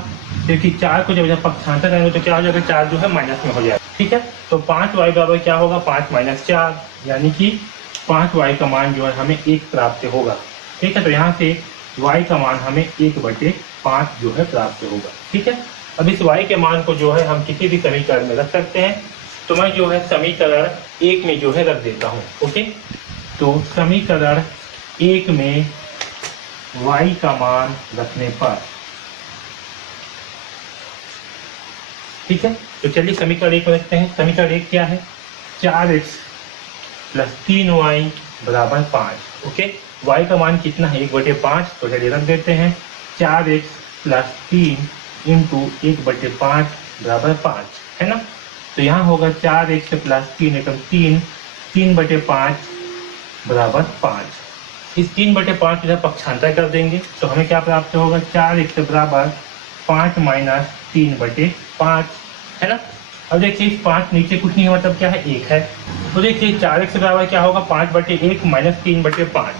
क्योंकि 4 को जब पक्षांतर करेंगे तो क्या हो जाएगा, 4 जो है माइनस में हो जाएगा। ठीक है, तो 5y बराबर क्या होगा, 5 - 4, यानी कि 5y का मान जो है हमें 1 प्राप्त होगा। ठीक है, तो यहाँ से y का मान हमें 1/5 जो है प्राप्त होगा। ठीक है, अब इस y के मान को जो है हम किसी भी समीकरण में रख सकते हैं, तो मैं जो है समीकरण 1 में जो है रख देता हूँ। ओके, तो समीकरण 1 में y का मान रखने पर, ठीक है, तो चलिए समीकरण 1 में रखते हैं। समीकरण 1 क्या है, 4x + 3y = 5। ओके, y का मान कितना है, 1/5, तो चलिए रख देते हैं, 4x + 3 × 1/5 = 5, है ना, तो यहाँ होगा 4x + 3 एकम 3, 3/5 = 5। इस 3/5 इधर पक्षांतर कर देंगे, तो हमें क्या प्राप्त होगा, 4x = 5 - 3/5, है ना। अब देखिए 5 नीचे कुछ नहीं है, मतलब क्या है, 1 है, तो देखिए 4x बराबर क्या होगा, 5/1 - 3/5,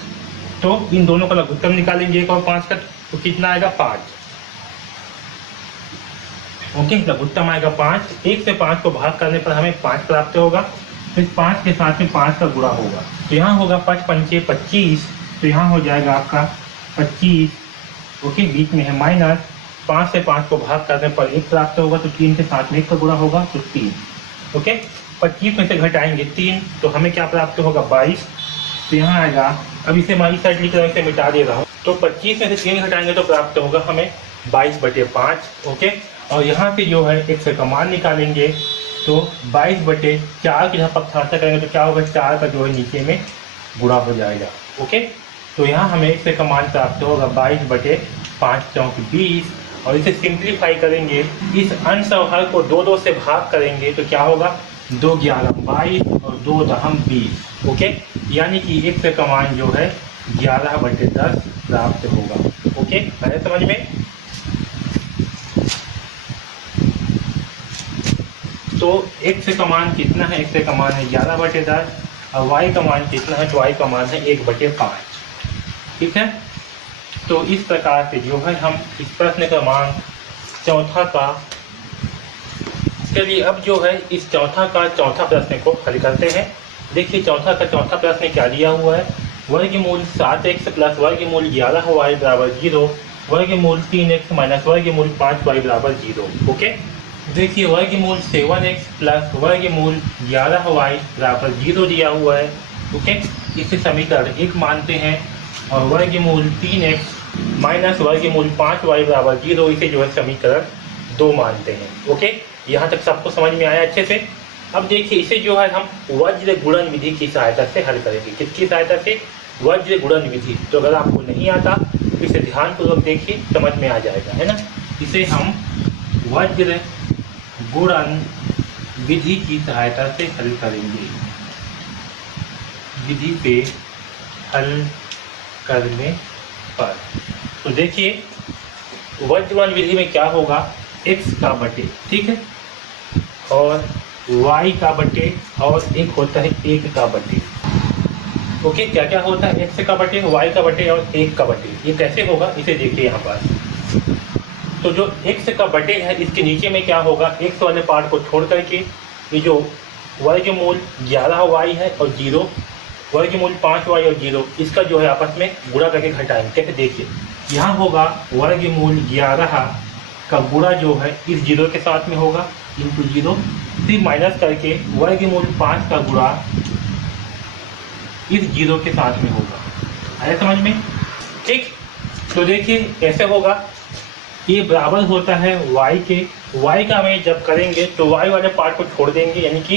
तो इन दोनों का लघुत्तम निकालेंगे 1 और 5 का, तो कितना आएगा, 5। ओके, लघुत्तम आएगा 5, 1 से 5 को भाग करने पर हमें 5 प्राप्त होगा, तो इस 5 के साथ में 5 का गुणा होगा, तो यहाँ होगा 5 × 5 = 25, तो यहाँ हो जाएगा आपका 25। ओके, बीच में है माइनस, 5 से 5 को भाग करने पर 1 प्राप्त होगा, तो 3 के साथ में 1 का गुणा होगा, तो 3। ओके, 25 में से घटाएंगे 3, तो हमें क्या प्राप्त होगा, 22, तो यहाँ आएगा, अब इसे मैं इस साइड लिख रहा हूँ, इसे मिटा दे रहा हूँ, तो 25 में से 3 घटाएंगे तो प्राप्त होगा हमें 22/5। ओके, और यहाँ से जो है x का मान निकालेंगे, तो 22/4 की जहाँ पक्षांतर करेंगे तो क्या होगा, 4 का जो है नीचे में गुणा हो जाएगा। ओके, तो यहाँ हमें x का मान प्राप्त होगा 22/5 चौक 20, और इसे सिंप्लीफाई करेंगे, इस अंश और हर को 2 से भाग करेंगे तो क्या होगा 2 11 22 और 2 दहम 20। ओके, यानी कि x का मान जो है 11/10 प्राप्त होगा। ओके, आया समझ में? तो x का मान कितना है? x का मान है 11/10 और y का मान कितना है? तो y का मान है 1/5। ठीक है, तो इस प्रकार से जो है हम इस प्रश्न का मान चौथा का, चलिए अब जो है इस चौथा प्रश्न को हल करते हैं। देखिए चौथा प्रश्न क्या दिया हुआ है, वर्गमूल 7x प्लस वर्गमूल 11y बराबर 0, वर्गमूल 3x माइनस वर्गमूल 5y बराबर 0। ओके, देखिए वर्गमूल 7x प्लस वर्गमूल 11y बराबर 0 दिया हुआ है। ओके, इसे समीकरण 1 मानते हैं, और वर्गमूल 3x माइनस वर्गमूल 5y बराबर 0 इसे जो है समीकरण 2 मानते हैं। ओके, यहाँ तक सबको समझ में आया अच्छे से? अब देखिए इसे जो है हम वज्र गुणन विधि की सहायता से हल करेंगे। किसकी सहायता से? वज्र गुणन विधि। तो अगर आपको नहीं आता तो इसे ध्यानपूर्वक देखिए, समझ में आ जाएगा, है ना। इसे हम वज्र गुणन विधि की सहायता से हल करेंगे। विधि पे हल करने पर तो देखिए वज्र गुणन विधि में क्या होगा, x का बटे, ठीक है, और y का बटे, और एक होता है 1 का बटे। ओके, क्या क्या होता है? x का बटे, y का बटे और 1 का बटे। ये कैसे होगा इसे देखिए यहाँ पर। तो जो x का बटे है इसके नीचे में क्या होगा, x वाले पार्ट को छोड़ करके ये जो वर्गमूल 11y है और 0, वर्गमूल 5y और 0, इसका जो है आपस में गुणा करके घटाएंगे। कैसे? देखिए यहाँ होगा वर्गमूल 11 का गुणा जो है इस 0 के साथ में होगा, इंटू 0, फिर माइनस करके वर्गमूल 5 का गुणा इस 0 के साथ में होगा। आया समझ में? ठीक, तो देखिए कैसे होगा, ये बराबर होता है y के। y का हमें जब करेंगे तो y वाले पार्ट को छोड़ देंगे, यानी कि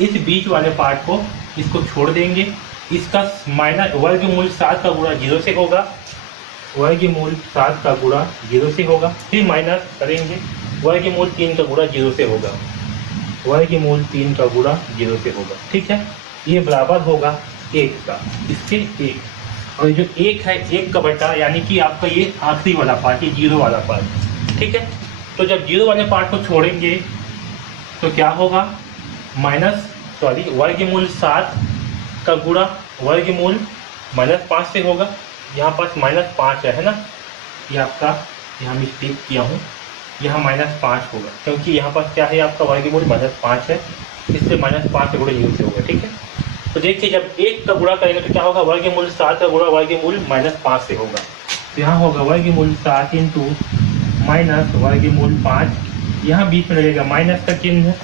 इस बीच वाले पार्ट को इसको छोड़ देंगे। इसका माइनस वर्गमूल 7 का गुणा 0 से होगा, वर्गमूल 7 का गुणा 0 से होगा, फिर माइनस करेंगे वर्गमूल 3 का गुणा 0 से होगा, वर्गमूल 3 का गुणा 0 से होगा। ठीक है, ये बराबर होगा 1 का, इसके 1, और जो 1 है 1 का बटा, यानी कि आपका ये आखिरी वाला पार्ट, ये 0 वाला पार्ट। ठीक है, तो जब 0 वाले पार्ट को छोड़ेंगे तो क्या होगा, वर्गमूल 7 का गुणा वर्गमूल -5 से होगा। यहाँ पास -5 है ना, ये आपका यहाँ मिस्टेक किया हूँ, यहाँ -5 होगा, क्योंकि यहाँ पास क्या है आपका वर्गमूल -5 है, इससे -5 से गुणा 0 से होगा। ठीक है, तो देखिए जब 1 का गुणा करेंगे तो क्या होगा, वर्गमूल 7 का गुणा वर्गमूल -5 से होगा। तो यहाँ होगा वर्गमूल 7 इंटू माइनस वर्गमूल 5, यहाँ बीच में लगेगा माइनस का चिन्ह,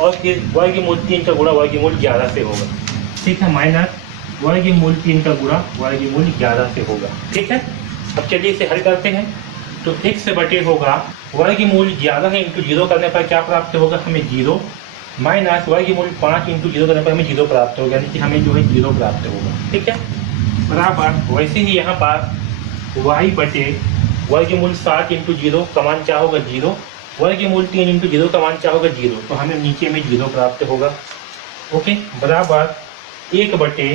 और फिर वर्गमूल 3 का गुणा वर्गमूल 11 से होगा। ठीक है, माइनस वर्गमूल 3 का गुणा वर्गमूल 11 से होगा। ठीक है, अब चलिए इसे हल करते हैं। तो x से बटे होगा वर्गमूल 11 इंटू 0 करने पर क्या प्राप्त होगा, हमें 0, माइनस वर्गमूल 5 इंटू 0 करने पर हमें 0 प्राप्त होगा, यानी कि हमें जो है 0 प्राप्त होगा। ठीक है, बराबर वैसे ही यहाँ पर y बटे वर्गमूल 7 इंटू 0 का मान क्या होगा 0, वर्गमूल 3 इंटू 0 का मान क्या होगा 0, तो हमें नीचे में 0 प्राप्त होगा। ओके, बराबर 1 बटे,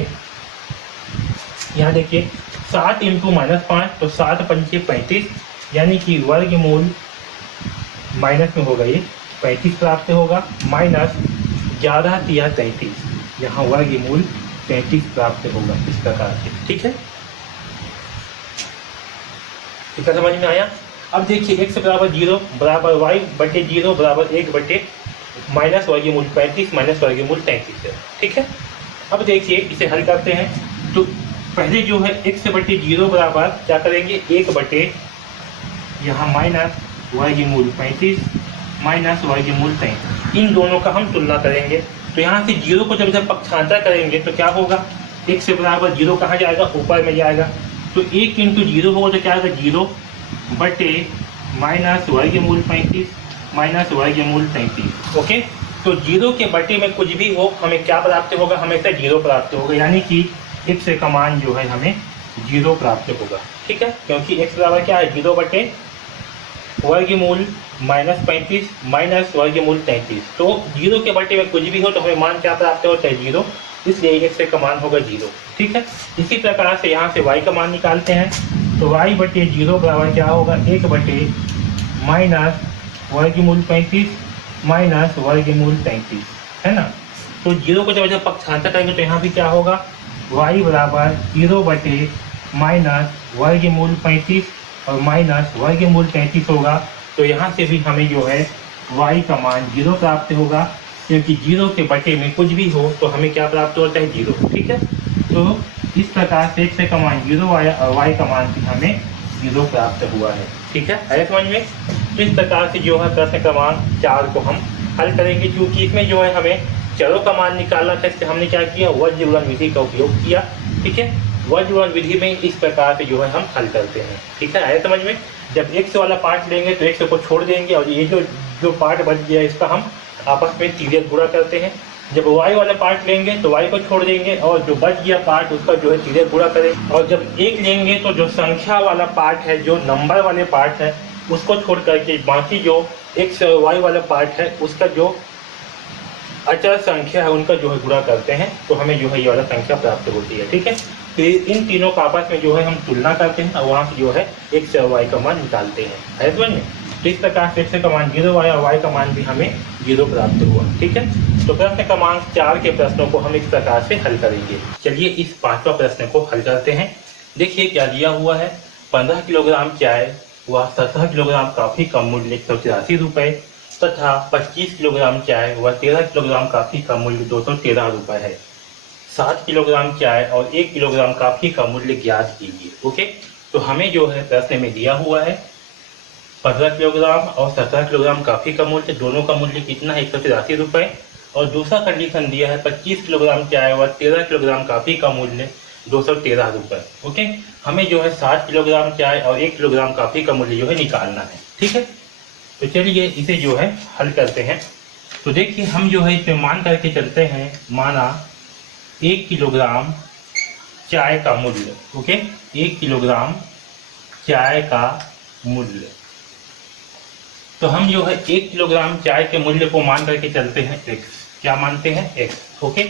यहाँ देखिए 7 इंटू -5, तो 7 पंचे 35, यानी कि वर्गमूल माइनस में होगा ये 35 प्राप्त होगा, माइनस 11 तिया 33, यहाँ वर्गमूल 33 प्राप्त होगा, इस प्रकार से। ठीक है, इसका समझ में आया। अब देखिए x बराबर 0 बराबर y बटे 0 बराबर 1 बटे माइनस वर्गमूल 35 माइनस वर्गमूल 33 है। ठीक है, अब देखिए इसे हल करते हैं। तो पहले जो है x बटे 0 बराबर क्या करेंगे, 1 बटे यहाँ माइनस वर्गमूल 35 माइनस वर्गमूल 33, इन दोनों का हम तुलना करेंगे। तो यहाँ से 0 को जब पक्षांतर करेंगे तो क्या होगा, x बराबर 0 कहाँ जाएगा, ऊपर में जाएगा। तो 1 इंटू 0 होगा तो क्या आएगा 0 बटे माइनस वर्गमूल 35 माइनस वर्गमूल 33। ओके, तो 0 के बटे में कुछ भी हो हमें क्या प्राप्त होगा, हमेशा 0 प्राप्त होगा, यानी कि x का मान जो है हमें 0 प्राप्त होगा। ठीक है, क्योंकि x बराबर क्या है 0 बटे वर्गमूल -35 माइनस वर्गमूल 33। तो 0 के बटे में कुछ भी हो तो हमें मान क्या प्राप्त होता है 0, इसलिए x का मान होगा 0। ठीक है, इसी प्रकार से यहाँ से y का मान निकालते हैं तो y बटे 0 बराबर क्या होगा 1 बटे माइनस वर्गमूल 35 माइनस वर्गमूल 33, है ना। तो 0 को जब पक्षांतर करेंगे तो यहाँ भी क्या होगा y बराबर 0 बटे माइनस वर्गमूल 35 और माइनस वर्गमूल 33 होगा। तो यहाँ से भी हमें जो है y का मान 0 प्राप्त होगा, क्योंकि 0 के बटे में कुछ भी हो तो हमें क्या प्राप्त होता है 0। ठीक है, तो इस प्रकार से x का मान 0 आया और y का मान भी हमें 0 प्राप्त हुआ है। ठीक है, आया समझ में। तो इस प्रकार से जो है प्रश्न क्रमांक 4 को हम हल करेंगे, क्योंकि इसमें जो है हमें चरों का मान निकालना था, इससे हमने क्या किया वज्र गुणन विधि का उपयोग किया। ठीक है, वज्र गुणन विधि में इस प्रकार से जो है हम हल करते हैं। ठीक है, आया समझ में। जब x वाला पार्ट लेंगे तो x को छोड़ देंगे और ये जो पार्ट बच गया इसका हम आपस में तिर्यक गुणा करते हैं। जब y वाला पार्ट लेंगे तो y को छोड़ देंगे और जो बच गया पार्ट उसका जो है तिर्यक गुणा करेंगे। और जब 1 लेंगे तो जो संख्या वाला पार्ट है, जो नंबर वाले पार्ट है, उसको छोड़ करके बाकी जो x और y वाला पार्ट है उसका जो अचर संख्या है उनका जो है गुणा करते हैं, तो हमें जो है ये वाला संख्या प्राप्त होती है। ठीक है, फिर इन तीनों का आपस में जो है हम तुलना करते हैं और वहाँ से जो है x और y का मान निकालते हैं। है समझ में। तो इस प्रकार से x का मान 0 आया और y का मान भी हमें 0 प्राप्त हुआ। ठीक है, तो प्रश्न क्रमांक 4 के प्रश्नों को हम इस प्रकार से हल करेंगे। चलिए इस 5वां प्रश्न को हल करते हैं। देखिए क्या दिया हुआ है, 15 किलोग्राम चाय व 17 किलोग्राम काफ़ी का मूल्य 183 रुपये तथा 25 किलोग्राम चाय व 13 किलोग्राम काफ़ी का मूल्य 213 रुपये है। 7 किलोग्राम चाय और 1 किलोग्राम काफ़ी का मूल्य ज्ञात कीजिए। ओके, तो हमें जो है प्रश्न में दिया हुआ है 15 किलोग्राम और 17 किलोग्राम काफ़ी का मूल्य, दोनों का मूल्य कितना है 183 रुपये। और दूसरा कंडीशन दिया है 25 किलोग्राम चाय व 13 किलोग्राम काफ़ी का मूल्य 213 रुपये। ओके, हमें जो है 7 किलोग्राम चाय और 1 किलोग्राम काफ़ी का मूल्य जो है निकालना है। ठीक है, तो चलिए इसे जो है हल करते हैं। तो देखिए हम जो है इसमें मान करके चलते हैं, माना 1 किलोग्राम चाय का मूल्य। ओके, 1 किलोग्राम चाय का मूल्य, तो हम जो है 1 किलोग्राम चाय के मूल्य को मान करके चलते हैं x। क्या मानते हैं x। ओके,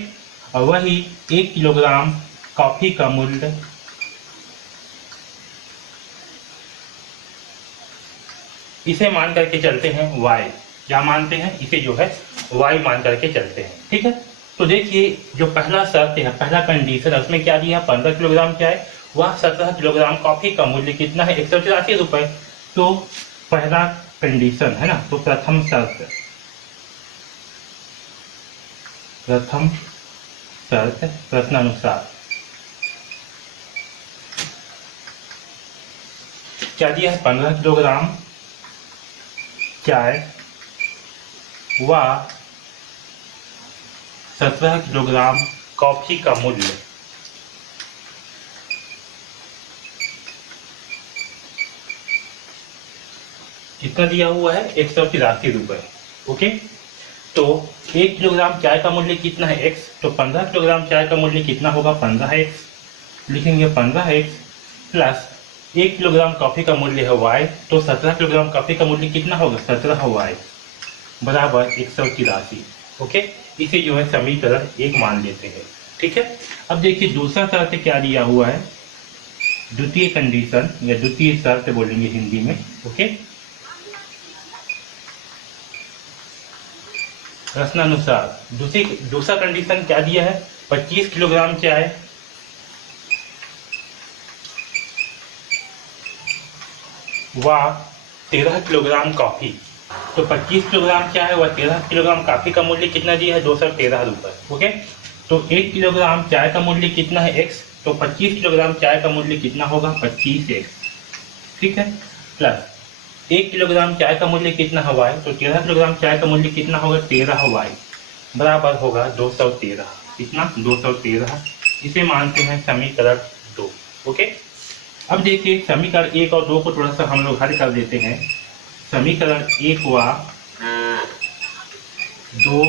और वही 1 किलोग्राम कॉफी का मूल्य, इसे मान करके चलते हैं y। क्या मानते हैं, इसे जो है y मान करके चलते हैं। ठीक है, तो देखिए जो पहला शर्त है, पहला कंडीशन है, उसमें क्या दिया 15 किलोग्राम चाय व 17 किलोग्राम कॉफी का मूल्य कितना है 183 रुपये। तो पहला कंडीशन है ना, तो प्रथम शर्त प्रश्नानुसार क्या दिया है 15 किलोग्राम चाय व 17 किलोग्राम कॉफी का मूल्य कितना दिया हुआ है 183 रुपये। ओके, तो 1 किलोग्राम चाय का मूल्य कितना है x, तो 15 किलोग्राम चाय का मूल्य कितना होगा 15x। लिखेंगे 15x प्लस 1 किलोग्राम कॉफ़ी का मूल्य है y, तो 17 किलोग्राम कॉफ़ी का मूल्य कितना होगा 17y बराबर 183। ओके, इसे जो है समीकरण 1 मान लेते हैं। ठीक है, अब देखिए दूसरा शर्त क्या दिया हुआ है, द्वितीय कंडीशन या द्वितीय शर्त बोलेंगे हिंदी में। ओके, प्रश्नानुसार दूसरा कंडीशन क्या दिया है 25 किलोग्राम चाय व 13 किलोग्राम कॉफी। तो 25 किलोग्राम चाय व 13 किलोग्राम कॉफी का मूल्य कितना दिया है 213 रुपये। ओके, तो 1 किलोग्राम चाय का मूल्य कितना है x, तो 25 किलोग्राम चाय का मूल्य कितना होगा 25x। ठीक है, प्लस 1 किलोग्राम चाय का मूल्य कितना है y, तो 13 किलोग्राम चाय का मूल्य कितना होगा 13y बराबर होगा 213। कितना 213, इसे मानते हैं समीकरण 2। ओके, अब देखिए समीकरण 1 और 2 को थोड़ा सा हम लोग हल कर देते हैं। समीकरण 1 व 2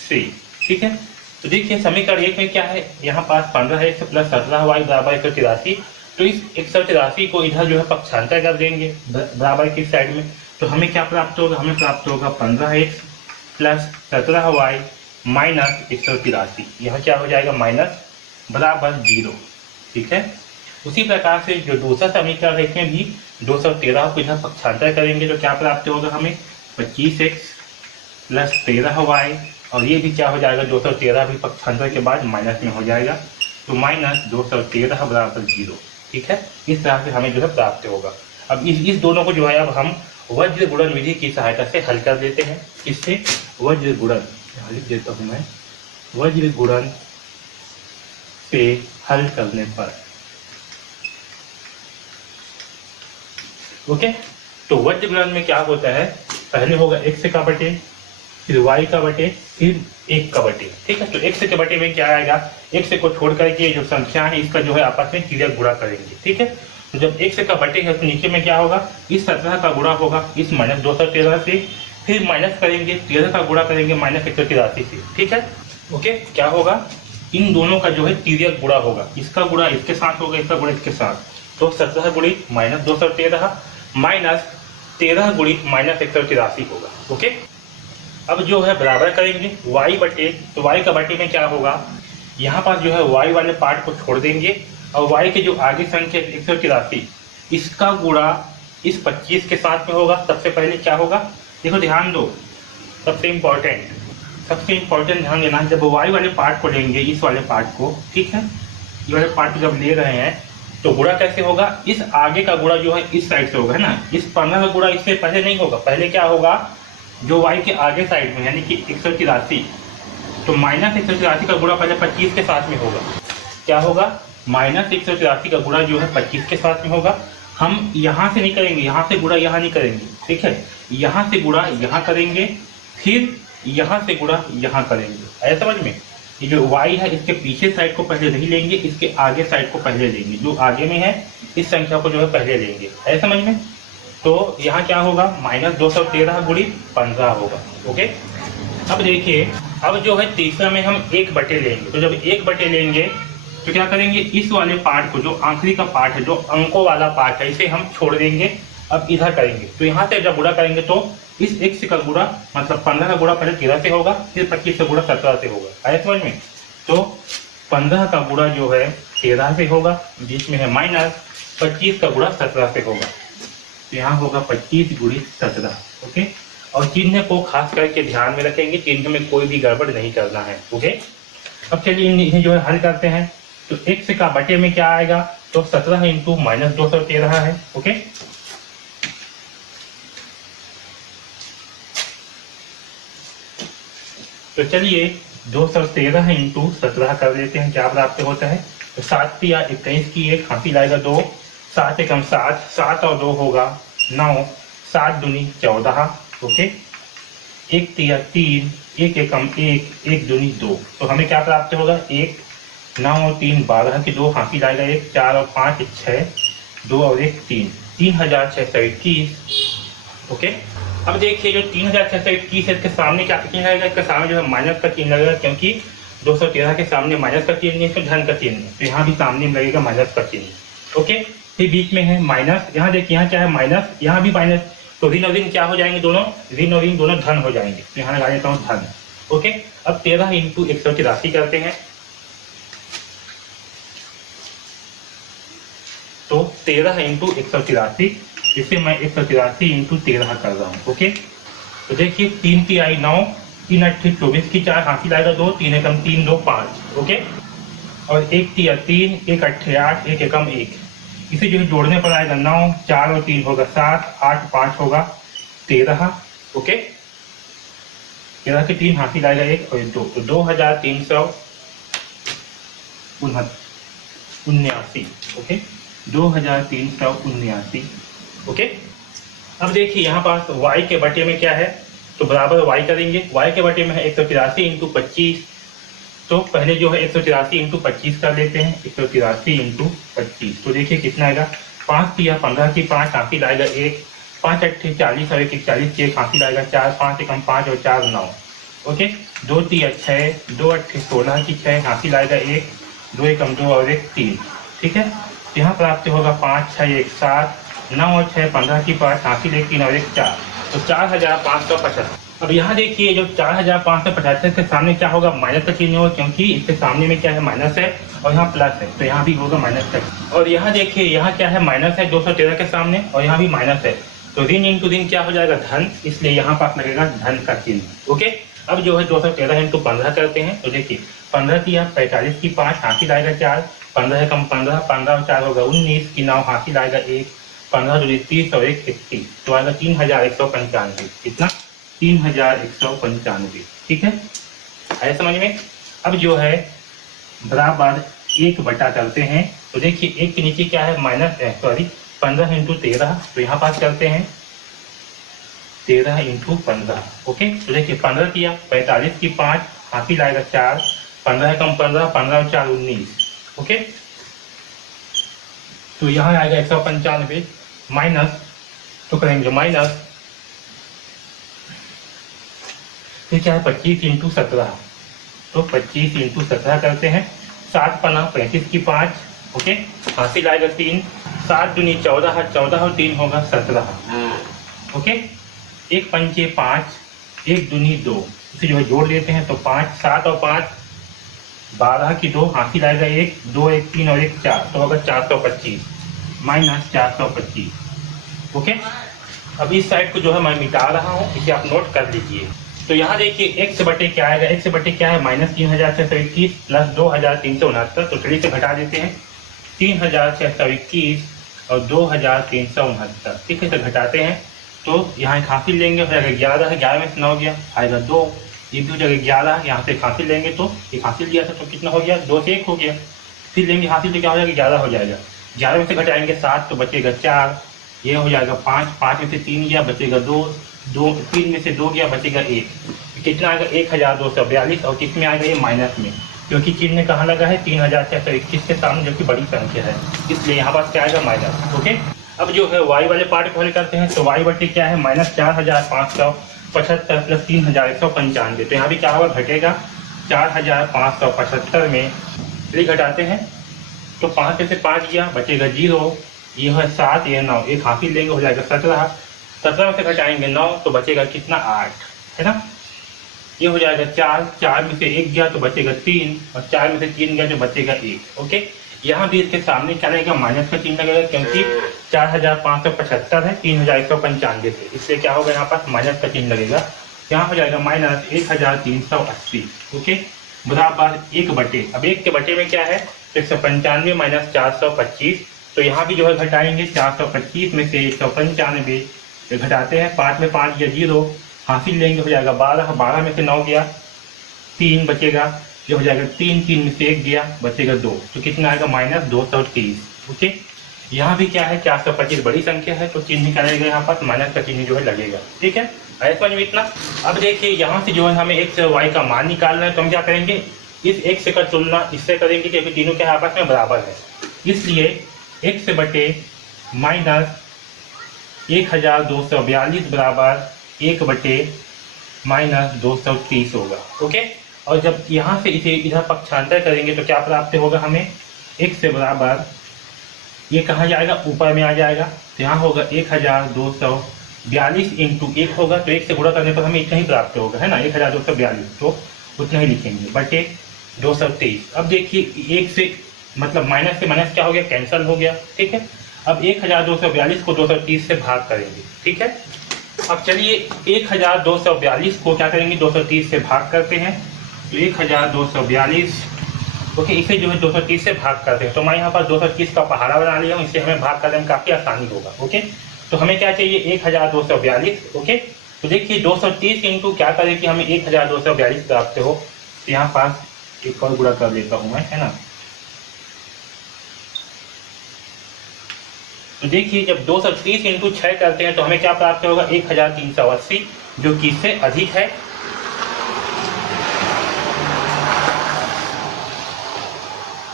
से, ठीक है, तो देखिए समीकरण 1 में क्या है, यहाँ पास 15x प्लस 17y बराबर 183। तो इस 183 को इधर जो है पक्षांतर कर देंगे बराबर की साइड में। तो हमें क्या प्राप्त होगा, हमें प्राप्त होगा 15x प्लस 17y माइनस 183। यहाँ क्या हो जाएगा, माइनस बराबर 0। ठीक है। उसी प्रकार से जो दूसरा समीकरण है इसमें भी 213 को इधर पक्षांतर करेंगे तो क्या प्राप्त होगा हमें, 25x प्लस 13y, और ये भी क्या हो जाएगा, 213 भी पक्षांतर के बाद माइनस में हो जाएगा, तो माइनस 213 बराबर 0। ठीक है। इस तरह से हमें जो है प्राप्त होगा। अब इस दोनों को जो है अब हम वज्र गुणन विधि की सहायता से हल कर देते हैं। इससे वज्र गुणन लिख देता हूं मैं, वज्र गुणन से हल करने पर ओके। तो वज्र गुणन में क्या होता है, पहले होगा x का बटे, फिर y का बटे, फिर 1 का बटे। ठीक है। तो x के बटे में क्या आएगा, x को छोड़ करके जो संख्या है इसका जो है आपस में तिर्यक गुणा करेंगे। ठीक है। तो जब x का बटे है तो नीचे में क्या होगा, इस 17 का गुणा होगा इस माइनस 213 से, फिर माइनस करेंगे 13 का गुणा करेंगे माइनस 183 से। ठीक है। ओके। क्या होगा, इन दोनों का जो है तिर्यक गुणा होगा, इसका गुणा इसके साथ होगा, इसका गुणा इसके साथ। तो 17 गुणित माइनस 213 माइनस 13 गुणित माइनस 183 होगा। ओके। अब जो है बराबर करेंगे y बटे, तो y का बटे में क्या होगा, यहाँ पास जो है y वाले पार्ट को छोड़ देंगे और y के जो आगे संख्या 183 इसका गुणा इस 25 के साथ में होगा। सबसे पहले क्या होगा, देखो ध्यान दो, सबसे इम्पोर्टेंट ध्यान देना, जब y वाले पार्ट को लेंगे, इस वाले पार्ट को, ठीक है, ये वाले पार्ट को जब ले रहे हैं तो गुणा कैसे होगा, इस आगे का गुणा जो है इस साइड से होगा, है ना। इस 15 का गुणा इससे पहले नहीं होगा, पहले क्या होगा, जो y के आगे साइड में यानी कि 183, तो माइनस 183 का गुणा पहले 25 के साथ में होगा। क्या होगा, माइनस 183 का गुणा जो है 25 के साथ में होगा। हम यहाँ से नहीं करेंगे, यहाँ से गुणा यहाँ नहीं करेंगे। ठीक है। यहाँ से गुणा यहाँ करेंगे, फिर यहाँ से गुणा यहाँ करेंगे। ऐसा समझ में, ये जो y है इसके पीछे साइड को पहले नहीं लेंगे, इसके आगे साइड को पहले लेंगे, जो आगे में है इस संख्या को जो है पहले लेंगे। ऐसा समझ में। तो यहाँ क्या होगा, माइनस 213 गुणित 15 होगा। ओके। अब देखिए, अब जो है तीसरा में हम 1 बटे लेंगे। तो जब 1 बटे लेंगे तो क्या करेंगे, इस वाले पार्ट को, जो आखिरी का पार्ट है, जो अंकों वाला पार्ट है, इसे हम छोड़ देंगे। अब इधर करेंगे, तो यहाँ से जब गुणा करेंगे तो इस x का गुणा मतलब 15 का गुणा पहले 13 से होगा, फिर 25 का गुणा 17 से होगा। आया समझ में। तो 15 का गुणा जो है 13 से होगा, बीच में है माइनस, 25 का गुणा 17 से होगा। तो यहाँ होगा 25 गुणित 17। ओके। और चिन्ह को खास करके ध्यान में रखेंगे, चिन्ह में कोई भी गड़बड़ नहीं करना है। ओके। अब चलिए इन्हें जो है हल करते हैं। तो x का बटे में क्या आएगा, तो 17 इंटू माइनस 213 है। ओके। तो चलिए 213 इंटू 17 कर लेते हैं, क्या प्राप्त होता है। तो 7 या 21 की 1 हाथी लाएगा 2, 7 एकम 7, 7 और 2 होगा 9, 7 दूनी 14। ओके। 1 तिया 3, 1 एकम 1, 1 दूनी 2। तो हमें क्या प्राप्त होगा, 1, 9 और 3 12 की 2 हाथी लाएगा 1, 4 और 5 6, 2 और 1 3, 3621। ओके। अब देखिए जो 3621 है इसके सामने क्या चिन्ह लगेगा, इसके सामने जो है माइनस का चिन्ह लगेगा, क्योंकि 213 के सामने माइनस का चिन्ह है, इसमें धन का चिन्ह है, तो यहाँ भी सामने में लगेगा माइनस का चिन्ह। ओके। फिर बीच में है माइनस, यहाँ देखिए यहाँ क्या है माइनस, यहाँ भी माइनस, तो ऋण और ऋण क्या हो जाएंगे, दोनों ऋण और ऋण दोनों धन हो जाएंगे। तो यहाँ लगा देता हूँ धन। ओके। अब 13 इंटू 183 करते हैं। तो 13 इंटू 183, इसे मैं 183 इंटू 13 कर रहा हूँ। ओके। तो देखिए 3 की आई 9, 3 8 24 की 4 हाथी लाएगा 2, 3 एकम 3 2 5। ओके। और 1 तिया 3, 1 8 8, 1 एकम 1, इसे जो है जोड़ने पर आएगा 9, 4 और 3 होगा 7, 8 5 होगा 13। ओके। 13 के 3 हाथी लाएगा 1 और 2, तो 2379। ओके। 2379। ओके। अब देखिए यहाँ पास y के बटे में क्या है, तो बराबर y करेंगे। y के बटे में है 183 इंटू 25, तो पहले जो है 183 इंटू 25 कर लेते हैं। 183 इंटू 25, तो देखिए कितना आएगा, 5 या 15 की 5 हाथी लाएगा 1, 5 8 40 और 1 41 की 1 हाथी लाएगा 4, 5 एकम 5 और 4 9। ओके। 2 3 6, 2 8 16 की 6, हासिल आएगा 1, 2 1 2 और 1 3। ठीक है, तो यहाँ प्राप्त होगा 5 6 1 7, 9 और 6 15 की 5, हासिल 1 3 और 1 4, तो 4575। अब यहाँ देखिए जो 4575 के सामने क्या होगा, माइनस का चिन्ह होगा, क्योंकि इसके सामने में क्या है, माइनस है और यहाँ प्लस है, तो यहाँ भी होगा माइनस का। और यहाँ देखिए यहाँ क्या है, माइनस है 213 के सामने और यहाँ भी माइनस है, तो ऋण इंटू ऋण क्या हो जाएगा, धन, इसलिए यहाँ पास लगेगा धन का चिन्ह। ओके, अब जो है 213 इंटू 15 करते हैं, तो देखिए 15 की 45 की 5, हासिल आएगा 4, 15 कम 15, 15 और 4 होगा 19 की 9, हासिल आएगा 1, 15 दूनी 30 और 1 31, तो आएगा 3195। कितना, 3195। ठीक है, आया समझ में। अब जो है बराबर 1 बटा करते हैं, तो देखिए 1 के नीचे क्या है, माइनस है, सॉरी 15 इंटू 13, तो यहाँ पास करते हैं 13 इंटू 15। ओके, तो देखिए 15 किया 45 की 5, हासिल आएगा 4, 15 कम 15, 15 और 4 19। ओके, तो यहाँ आएगा 195 माइनस, तो करेंगे माइनस, फिर क्या है 25 इंटू 17, तो 25 इंटू 17 करते हैं, 7 पना 35 की 5, ओके, हासिल आएगा 3, 7 दूनी 14, 14 और 3 होगा 17। ओके, 1 पंचे 5, 1 दूनी 2, इसे जो है जोड़ लेते हैं, तो 5 7 और 5 12 की 2, हासिल आएगा 1, 2 1 3 और 1 4, तो होगा 425 माइनस 425। ओके, अब इस साइड को जो है मैं मिटा रहा हूँ, इसे आप नोट कर लीजिए। तो यहाँ देखिए x बटे क्या आएगा, x बटे क्या है, माइनस 3621 प्लस 2369, तो चलिए से घटा देते हैं, 3621 और 2369। ठीक है, तो घटाते हैं, तो यहाँ एक हासिल लेंगे, हो जाएगा 11 है, 11 में से 9 गया आएगा 2, ये भी हो जाएगा 11, यहाँ से हासिल लेंगे तो एक हासिल लिया था, तो कितना हो गया, 2 से 1 हो गया, फिर लेंगे हासिल तो क्या हो जाएगा, 11 हो जाएगा, 11 में से घटाएंगे 7, तो बचेगा 4, ये हो जाएगा 5, 5 में से 3 गया बचेगा 2, 3 में से 2 गया बचेगा 1, कितना आएगा 1242, और किस में आएगा, ये माइनस में, क्योंकि चिन्ह कहाँ लगा है, 3621 के सामने, जो कि बड़ी संख्या है, इसलिए यहाँ पास क्या आएगा, माइनस। ओके, अब जो है y वाले पार्ट को हल करते हैं, तो y बटे क्या है, माइनस 4575 प्लस 3195, तो यहाँ भी क्या होगा, घटेगा 4575 में, चलिए घटाते हैं, तो 5 में से 5 गया बचेगा 0, ये है 7, ये 9, एक हासिल लेंगे हो जाएगा 17, 17 में से घटाएंगे 9, तो बचेगा कितना, 8, है ना, ये हो जाएगा 4, 4 में से 1 गया तो बचेगा 3, और 4 में से 3 गया तो बचेगा 1। ओके, यहाँ भी इसके सामने क्या लगेगा, माइनस का चिन्ह लगेगा, क्योंकि 4575 है 3195 से, इसलिए क्या होगा, यहाँ पास माइनस का चिन्ह लगेगा, यहाँ हो जाएगा माइनस 1380। ओके, बराबर 1 बटे, अब 1 के बटे में क्या है, 195 माइनस 425, तो यहाँ भी जो है घटाएंगे, 425 में से 195 घटाते हैं, 5 में 5 गया 0, हासिल लेंगे हो जाएगा 12, 12 में से 9 गया 3 बचेगा, ये हो जाएगा 3, 3 में से 1 गया बचेगा 2, तो कितना आएगा, माइनस 230। ओके, यहाँ भी क्या है, 425 बड़ी संख्या है, तो चिन्ह निकालेगा, यहाँ पर माइनस का चिन्ह जो है लगेगा। ठीक है, समझ में इतना। अब देखिए यहाँ से जो है हमें x और y का मान निकालना है, तो हम क्या करेंगे, इस x का तुलना इससे करेंगे, क्योंकि तीनों के आपस में बराबर है, इसलिए x बटे माइनस 1242 बराबर 1 बटे माइनस 230 होगा। ओके, और जब यहाँ से इसे इधर पक्षांतर करेंगे तो क्या प्राप्त होगा हमें, x से बराबर, ये कहाँ जाएगा, ऊपर में आ जाएगा, तो यहाँ होगा 1242 इंटू 1 होगा, तो 1 से गुणा करने पर हमें इतना ही प्राप्त होगा, है ना, 1242, तो उतना ही लिखेंगे बटे 223। अब देखिए 1 से मतलब माइनस से माइनस क्या हो गया, कैंसिल हो गया। ठीक है, अब 1242 को 230 से भाग करेंगे। ठीक है, अब चलिए 1242 को क्या करेंगे, 230 से भाग करते हैं, तो 1242, ओके, इसे जो है 230 से भाग करते हैं, तो मैं यहाँ पर 230 का पहाड़ा बना लिया हूँ, इससे हमें भाग करने में काफ़ी आसानी होगा। ओके, तो हमें क्या चाहिए, 1242। ओके, तो देखिए 230 इंटू क्या करें कि हमें 1242 प्राप्त हो, तो यहाँ पास एक और गुणा कर लेता हूँ मैं, है ना, तो देखिए जब 230 इंटू 6 करते हैं तो हमें क्या प्राप्त होगा, 1380, जो कि इससे अधिक है।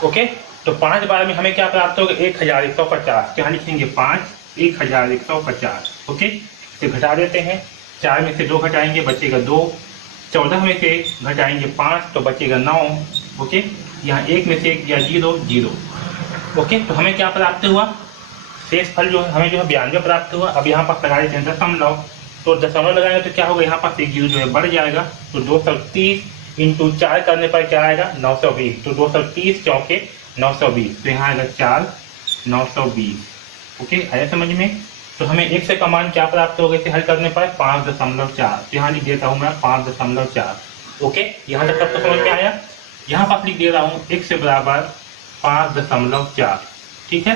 ओके, तो 5 बार में हमें क्या प्राप्त होगा, 1150, यहाँ लिखेंगे 5, 1150। ओके, इसे घटा देते हैं, 4 में से 2 घटाएंगे बचेगा 2, 14 में से घटाएंगे 5 तो बचेगा 9। ओके, यहाँ 1 में से 1 या 0 0। ओके, तो हमें क्या प्राप्त हुआ, शेष फल जो है हमें जो है 92 प्राप्त हुआ। अब यहाँ पर लगा देते हैं दशमलव, तो दशमलव लगाएंगे तो क्या होगा, यहाँ पर एक 0 जो है बढ़ जाएगा, तो 230 इंटू 4 करने पर क्या आएगा 920। तो 230 चौके 920, तो यहाँ आएगा 4 920। ओके, आया समझ में। तो हमें एक से का मान क्या प्राप्त होगा इसे हल करने पर 5.4। तो यहाँ लिख देता हूँ मैं 5.4। ओके, यहाँ तक सब तो समझ में आया। यहाँ पर लिख दे रहा हूँ x से बराबर 5.4। ठीक है,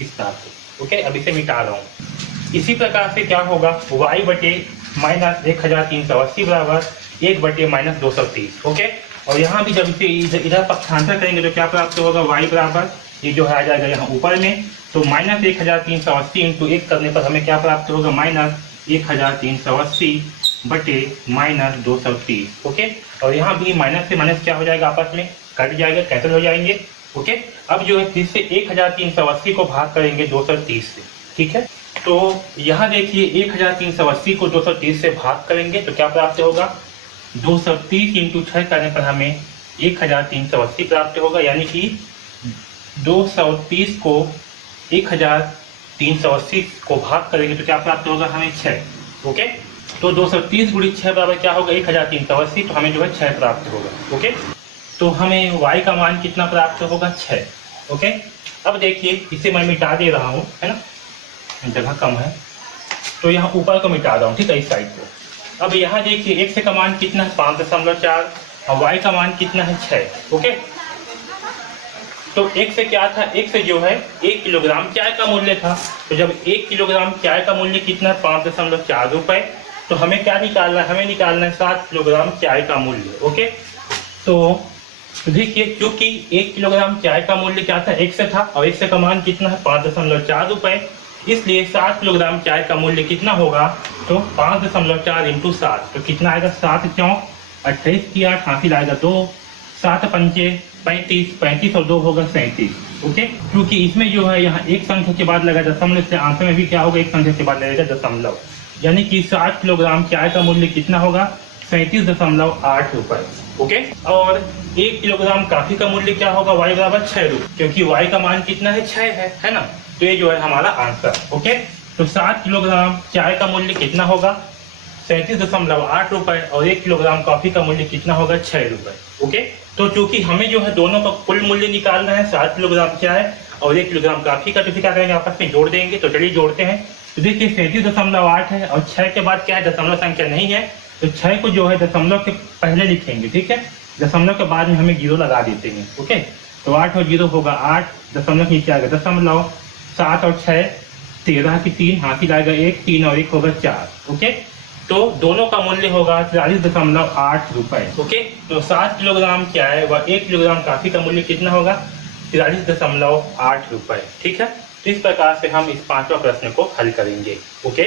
इस तरह से। ओके, अब इसे मिटा रहा हूँ। इसी प्रकार से क्या होगा, y बटे माइनस 1380 बराबर 1 बटे माइनस 230। ओके, और यहाँ भी जब इसे इधर पक्षांतर करेंगे तो क्या प्राप्त होगा, y बराबर ये जो है आ जाएगा यहाँ ऊपर में, तो माइनस 1380 इंटू 1 करने पर हमें क्या प्राप्त होगा, माइनस 1380 बटे माइनस 230। ओके, और यहाँ भी माइनस से माइनस क्या हो जाएगा, आपस में कट जाएगा, कैंसिल हो जाएंगे। ओके, अब जो है फिर से 1380 को भाग करेंगे 230 से। ठीक है, तो यहाँ देखिए 1380 को 230 से भाग करेंगे तो क्या प्राप्त होगा, 230 इंटू 6 करने पर हमें 1380 प्राप्त होगा। यानी कि 230 को 1380 को भाग करेंगे तो क्या प्राप्त होगा हमें 6। ओके, तो 230 गुणित 6 बराबर क्या होगा 1380, तो हमें जो है 6 प्राप्त होगा। ओके, तो हमें y का मान कितना प्राप्त होगा 6। ओके, अब देखिए इसे मैं मिटा दे रहा हूँ, है ना, जगह कम है तो यहाँ ऊपर को मिटा रहा हूँ। ठीक है, इस साइड को। अब यहाँ देखिए x का मान कितना है 5.4 और y का मान कितना है 6। ओके, तो x से क्या था, x से जो है 1 किलोग्राम चाय का मूल्य था। तो जब 1 किलोग्राम चाय का मूल्य कितना है 5.4 रुपये, तो हमें क्या निकालना है, हमें निकालना है 7 किलोग्राम चाय का मूल्य। ओके, तो देखिए क्योंकि 1 किलोग्राम चाय का मूल्य क्या था, x से था, और x का मान कितना है 5.4 रुपये, इसलिए 7 किलोग्राम चाय का मूल्य कितना होगा, तो 5.4 इंटू 7, तो कितना आएगा, 7 चौक 28 की 8 हासिल आएगा 2, 7 पंचे 35, 35 और 2 होगा 37। ओके, क्योंकि इसमें जो है यहाँ एक संख्या के बाद लगा दशमलव, से आंसर में भी क्या होगा, एक संख्या के बाद लगेगा दशमलव। यानी कि 7 किलोग्राम चाय का मूल्य कितना होगा, 37.8 रुपये। ओके, और 1 किलोग्राम कॉफी का मूल्य क्या होगा, y बराबर 6 रुपये, क्योंकि y का मान कितना है 6 है ना। तो ये जो है हमारा आंसर। ओके, तो 7 किलोग्राम चाय का मूल्य कितना होगा 37.8 रुपये, और 1 किलोग्राम कॉफी का मूल्य कितना होगा 6 रुपये। ओके, तो चूंकि हमें जो है दोनों का कुल मूल्य निकालना है, 7 किलोग्राम चाय और 1 किलोग्राम कॉफी का, तो क्या करेंगे आपस में जोड़ देंगे। तो चलिए जोड़ते हैं। तो देखिए 37.8 है और 6 के बाद क्या है, दशमलव संख्या नहीं है, तो 6 को जो है दशमलव के पहले लिखेंगे। ठीक है, दशमलव के बाद में हमें 0 लगा देते हैं। ओके, तो 8 और 0 होगा 8, दशमलव के नीचे आएगा दशमलव, 7 और 6 13 की 3 हासिल आएगा 1, 3 और 1 होगा 4। ओके, तो दोनों का मूल्य होगा 43.8 रुपये। ओके, तो 7 किलोग्राम चाय व 1 किलोग्राम कॉफी का मूल्य कितना होगा 43.8 रुपये। ठीक है, तो इस प्रकार से हम इस 5वां प्रश्न को हल करेंगे। ओके।